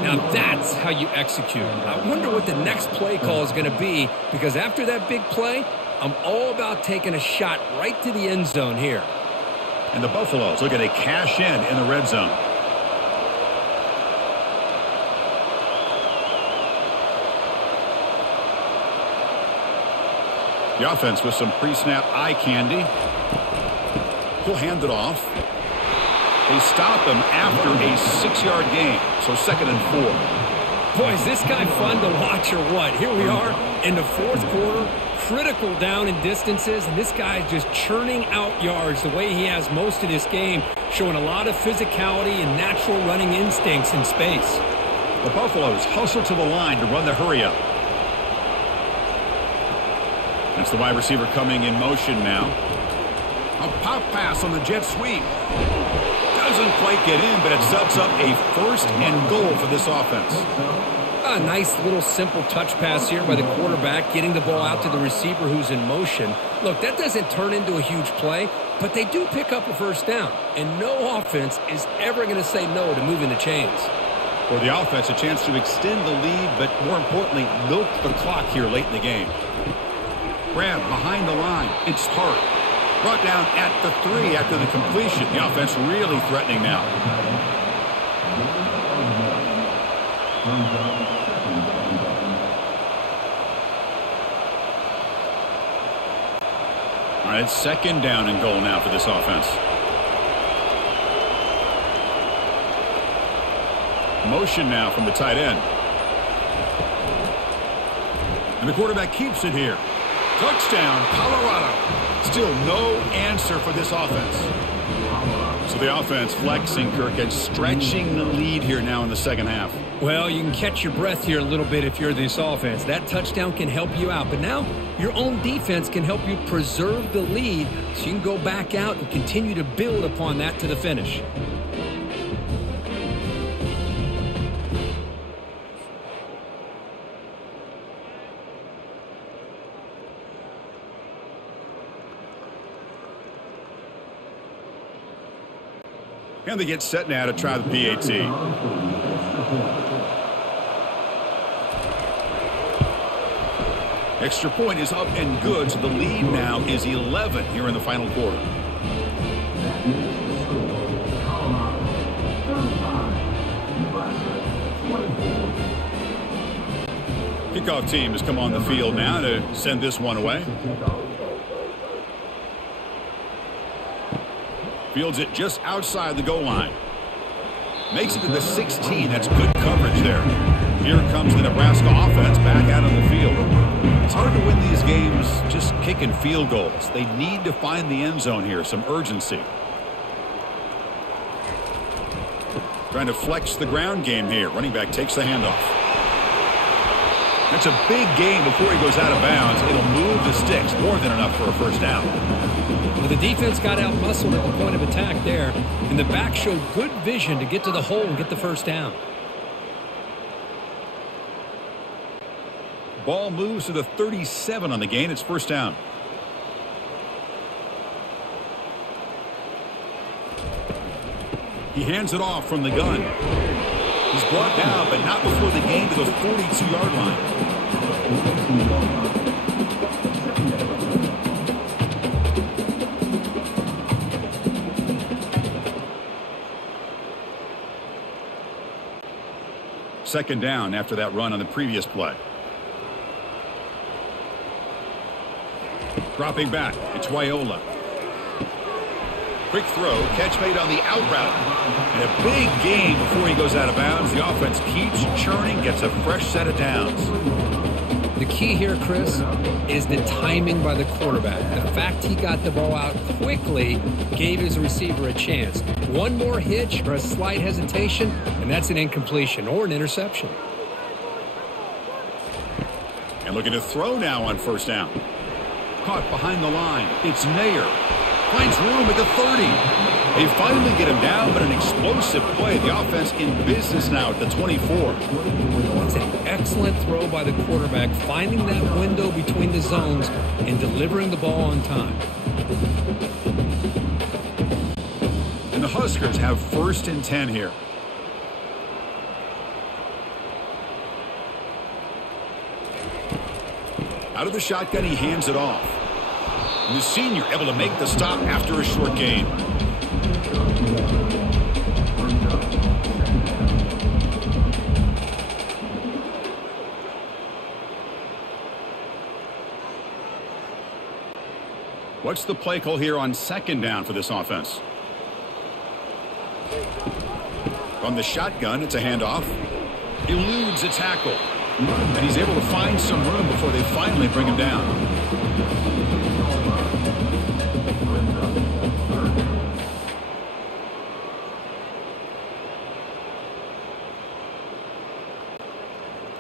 Now that's how you execute. I wonder what the next play call is going to be, because after that big play, I'm all about taking a shot right to the end zone here. And the Buffaloes looking to cash in the red zone. The offense with some pre-snap eye candy. He'll hand it off. They stop him after a 6-yard gain, so 2nd and 4. Boy, is this guy fun to watch or what? Here we are in the 4th quarter, critical down in distances, and this guy is just churning out yards the way he has most of this game, showing a lot of physicality and natural running instincts in space. The Buffaloes hustle to the line to run the hurry-up. That's the wide receiver coming in motion now. A pop pass on the jet sweep. Doesn't quite get in, but it sets up a 1st and goal for this offense. A nice little simple touch pass here by the quarterback, getting the ball out to the receiver who's in motion. Look, that doesn't turn into a huge play, but they do pick up a first down, and no offense is ever going to say no to moving the chains. For the offense, a chance to extend the lead, but more importantly, milk the clock here late in the game. Grab behind the line. It's Hart. Brought down at the 3 after the completion. The offense really threatening now. All right, it's 2nd down and goal now for this offense. Motion now from the tight end. And the quarterback keeps it here. Touchdown, Colorado. Still no answer for this offense. So the offense flexing, Kirk, and stretching the lead here now in the 2nd half. Well, you can catch your breath here a little bit if you're this offense. That touchdown can help you out. But now your own defense can help you preserve the lead so you can go back out and continue to build upon that to the finish. And they get set now to try the PAT. Extra point is up and good, so the lead now is 11 here in the final quarter. Kickoff team has come on the field now to send this one away. Fields it just outside the goal line. Makes it to the 16. That's good coverage there. Here comes the Nebraska offense back out on the field. It's hard to win these games just kicking field goals. They need to find the end zone here, some urgency. Trying to flex the ground game here. Running back takes the handoff. That's a big gain before he goes out of bounds. It'll move the sticks, more than enough for a first down. Well, the defense got out-muscled at the point of attack there, and the back showed good vision to get to the hole and get the first down. Ball moves to the 37 on the gain. It's first down. He hands it off from the gun. He's brought down, but not before the gain to the 42-yard line. Second down after that run on the previous play. Dropping back, it's Wyola. Quick throw, catch made on the out route. And a big gain before he goes out of bounds. The offense keeps churning, gets a fresh set of downs. The key here, Chris, is the timing by the quarterback. The fact he got the ball out quickly gave his receiver a chance. One more hitch or a slight hesitation, and that's an incompletion or an interception. And looking to throw now on first down. Caught behind the line. It's Nair. Finds room at the 30. They finally get him down, but an explosive play. The offense in business now at the 24. That's an excellent throw by the quarterback, finding that window between the zones and delivering the ball on time. And the Huskers have 1st and 10 here. Out of the shotgun, he hands it off. And the senior able to make the stop after a short gain. What's the play call here on 2nd down for this offense? From the shotgun, it's a handoff. Eludes a tackle. And he's able to find some room before they finally bring him down.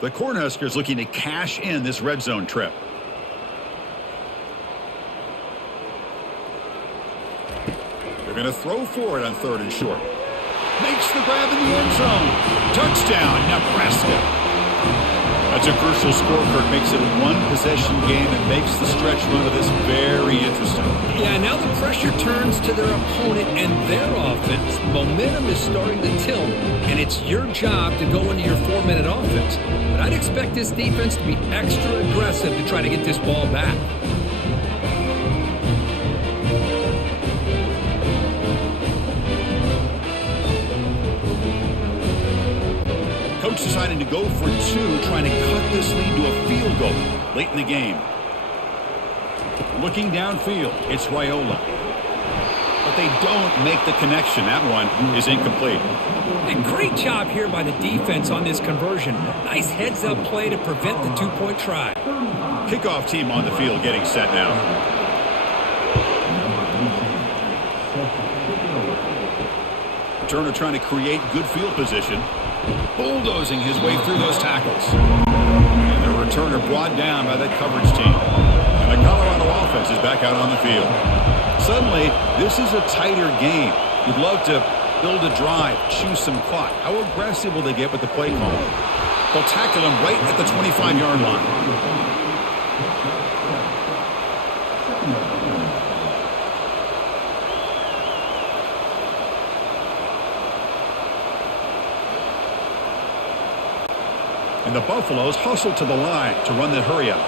The Cornhuskers looking to cash in this red zone trip. They're going to throw for it on 3rd and short. Makes the grab in the end zone. Touchdown, Nebraska. That's a crucial score, Kurt. Makes it a 1-possession game and makes the stretch run of this very interesting. Yeah, now the pressure turns to their opponent and their offense. Momentum is starting to tilt, and it's your job to go into your 4-minute offense. But I'd expect this defense to be extra aggressive to try to get this ball back. Coach deciding to go for 2, trying to cut this lead to a field goal late in the game. Looking downfield, it's Raiola. But they don't make the connection. That one is incomplete. And great job here by the defense on this conversion. Nice heads-up play to prevent the 2-point try. Kickoff team on the field getting set now. Turner trying to create good field position. Bulldozing his way through those tackles. And the returner brought down by that coverage team. And the Colorado offense is back out on the field. Suddenly, this is a tighter game. You'd love to build a drive, choose some clock. How aggressive will they get with the play call? They'll tackle him right at the 25-yard line. And the Buffaloes hustle to the line to run the hurry-up.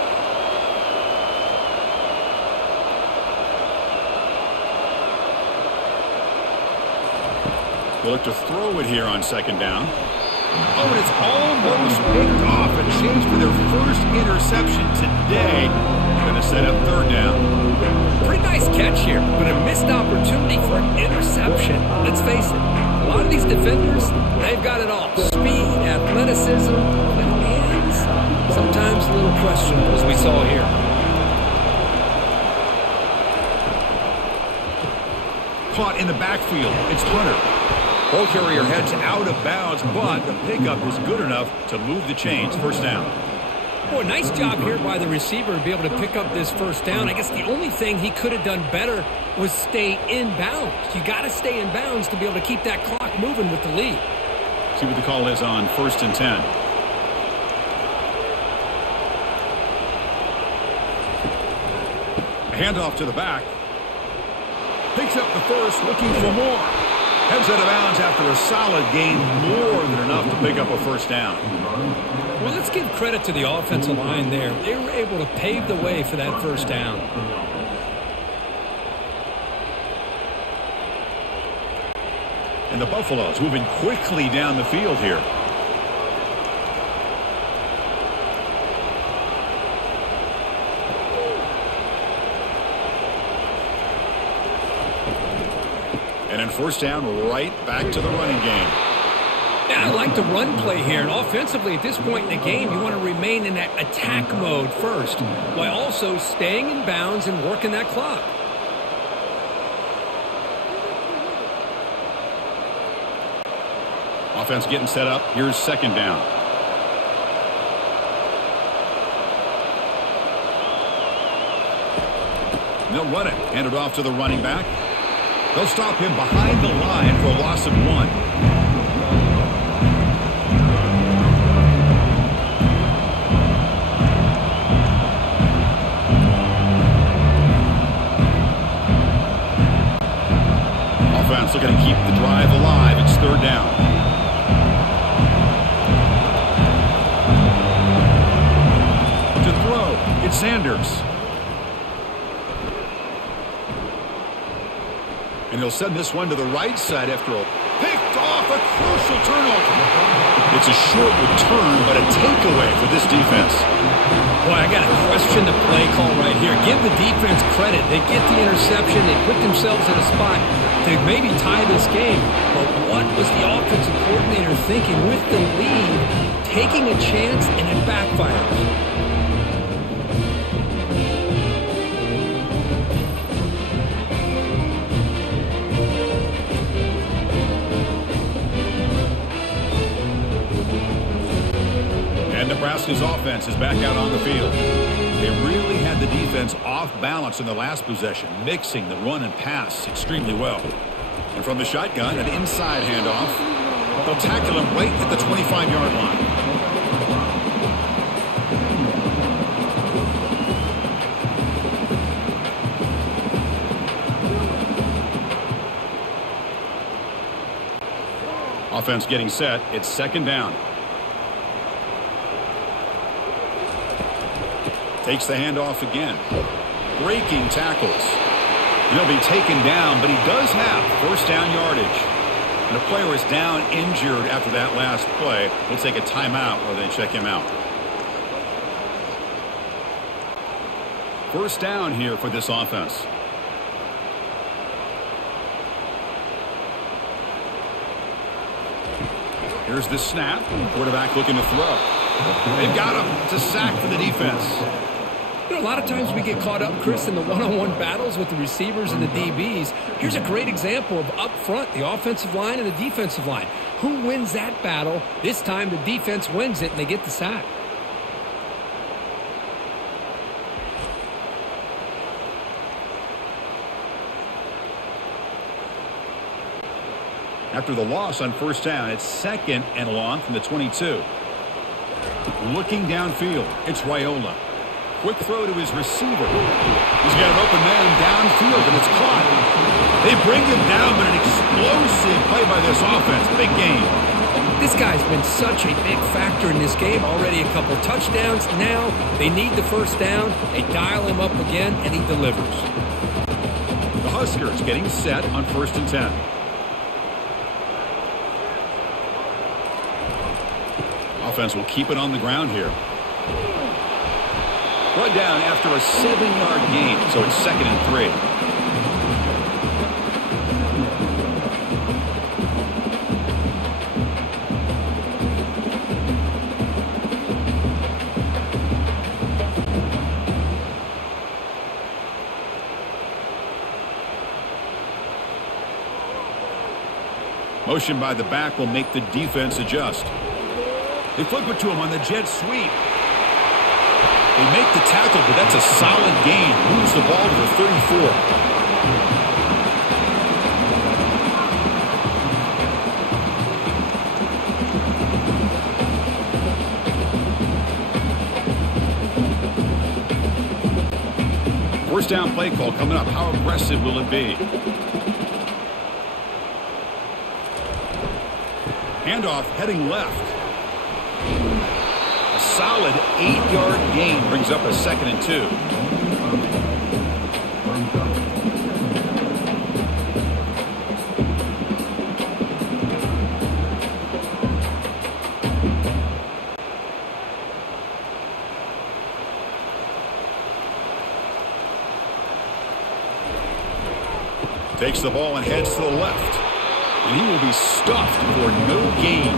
They look to throw it here on 2nd down. Oh, and it's almost picked off. A chance for their first interception today. Going to set up 3rd down. Pretty nice catch here, but a missed opportunity for an interception. Let's face it, a lot of these defenders, they've got it all. Speed, athleticism, and hands. Sometimes a little questionable, as we saw here. Caught in the backfield. It's Hunter. Ball carrier heads out of bounds, but the pickup is good enough to move the chains. 1st down. Boy, nice job here by the receiver to be able to pick up this 1st down. I guess the only thing he could have done better was stay in bounds. You got to stay in bounds to be able to keep that clock moving with the lead. See what the call is on 1st and 10. A handoff to the back. Picks up the first, looking for more. Heads out of bounds after a solid gain, more than enough to pick up a 1st down. Well, let's give credit to the offensive line there. They were able to pave the way for that 1st down. And the Buffaloes moving quickly down the field here. And in 1st down, right back to the running game. Yeah, I like the run play here. And offensively, at this point in the game, you want to remain in that attack mode first, while also staying in bounds and working that clock. Offense getting set up. Here's second down. They'll run it. Hand it off to the running back. They'll stop him behind the line for a loss of 1. Offense looking to keep the drive alive. It's third down. To throw, it's Sanders. And he'll send this one to the right side after a picked off a crucial turnover. It's a short return, but a takeaway for this defense. Boy, I got to question the play call right here. Give the defense credit. They get the interception. They put themselves in a spot to maybe tie this game. But what was the offensive coordinator thinking with the lead, taking a chance, and it backfires? Nebraska's offense is back out on the field. They really had the defense off balance in the last possession, mixing the run and pass extremely well. And from the shotgun, an inside handoff. They'll tackle him right at the 25-yard line. Offense getting set. It's second down. Takes the handoff again. Breaking tackles. He'll be taken down, but he does have first down yardage. And the player is down injured after that last play. We'll take a timeout while they check him out. First down here for this offense. Here's the snap. Quarterback looking to throw. They've got him. It's a sack for the defense. You know, a lot of times we get caught up, Chris, in the one-on-one battles with the receivers and the DBs. Here's a great example of up front, the offensive line and the defensive line. Who wins that battle? This time the defense wins it and they get the sack. After the loss on first down, it's second and long from the 22. Looking downfield, it's Raiola. Quick throw to his receiver. He's got an open man downfield, and it's caught. They bring him down, but an explosive play by this offense. Big game. This guy's been such a big factor in this game. Already a couple touchdowns. Now they need the first down. They dial him up again, and he delivers. The Huskers getting set on first and 10. Offense will keep it on the ground here. Run down after a 7-yard gain, so it's second and 3. Motion by the back will make the defense adjust. They flip it to him on the jet sweep. They make the tackle, but that's a solid gain. Moves the ball to the 34. First down play call coming up. How aggressive will it be? Handoff heading left. A solid 8-yard gain brings up a second and 2. Takes the ball and heads to the left. And he will be stuffed for no gain.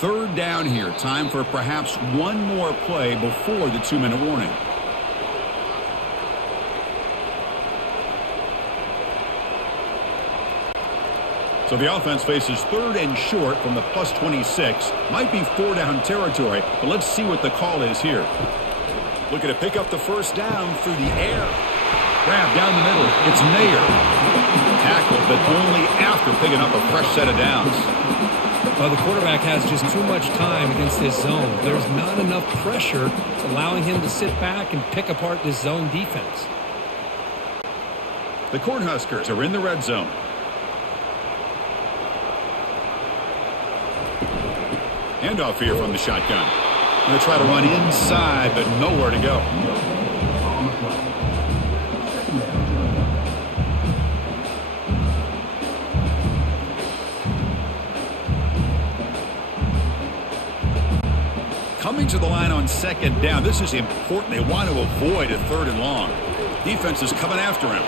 Third down here. Time for perhaps one more play before the 2-minute warning. So the offense faces 3rd and short from the +26. Might be 4-down territory, but let's see what the call is here. Looking to pick up the first down through the air. Grab down the middle. It's Mayer. Tackled, but only after picking up a fresh set of downs. Well, the quarterback has just too much time against this zone. There's not enough pressure allowing him to sit back and pick apart this zone defense. The Cornhuskers are in the red zone. Handoff here from the shotgun. Going to try to run inside, but nowhere to go. Coming to the line on 2nd down. This is important. They want to avoid a 3rd and long. Defense is coming after him.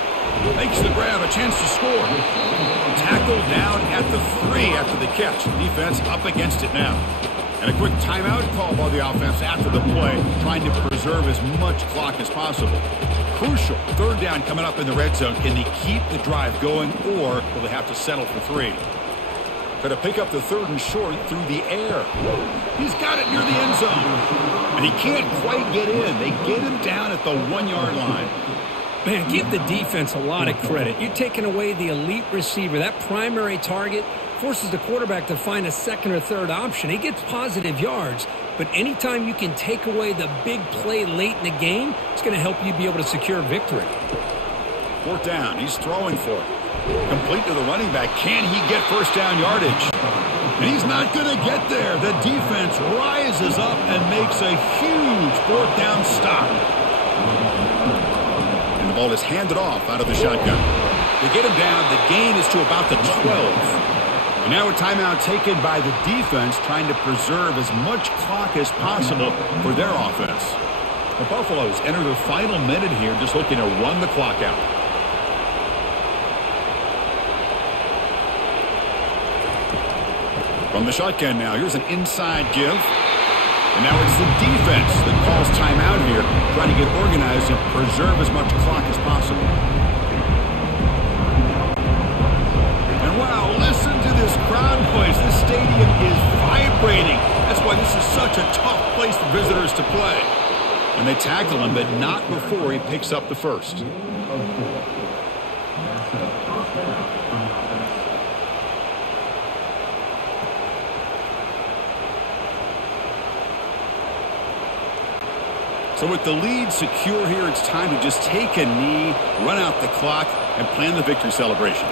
Makes the grab, a chance to score. Tackled down at the 3 after the catch. Defense up against it now. And a quick timeout call by the offense after the play, trying to preserve as much clock as possible. Crucial. 3rd down coming up in the red zone. Can they keep the drive going, or will they have to settle for 3? Going to pick up the 3rd and short through the air. He's got it near the end zone. And he can't quite get in. They get him down at the 1-yard line. Man, give the defense a lot of credit. You're taking away the elite receiver. That primary target forces the quarterback to find a 2nd or 3rd option. He gets positive yards, but anytime you can take away the big play late in the game, it's going to help you be able to secure victory. 4th down. He's throwing for it. Complete to the running back. Can he get first down yardage? And he's not going to get there. The defense rises up and makes a huge 4th down stop. And the ball is handed off out of the shotgun. They get him down. The gain is to about the 12. And now a timeout taken by the defense, trying to preserve as much clock as possible for their offense. The Buffaloes enter the final minute here, just looking to run the clock out. From the shotgun now, here's an inside give. And now it's the defense that calls timeout here, trying to get organized and preserve as much clock as possible. And wow, listen to this crowd noise. This stadium is vibrating. That's why this is such a tough place for visitors to play. And they tackle him, but not before he picks up the first. So with the lead secure here, it's time to just take a knee, run out the clock, and plan the victory celebration.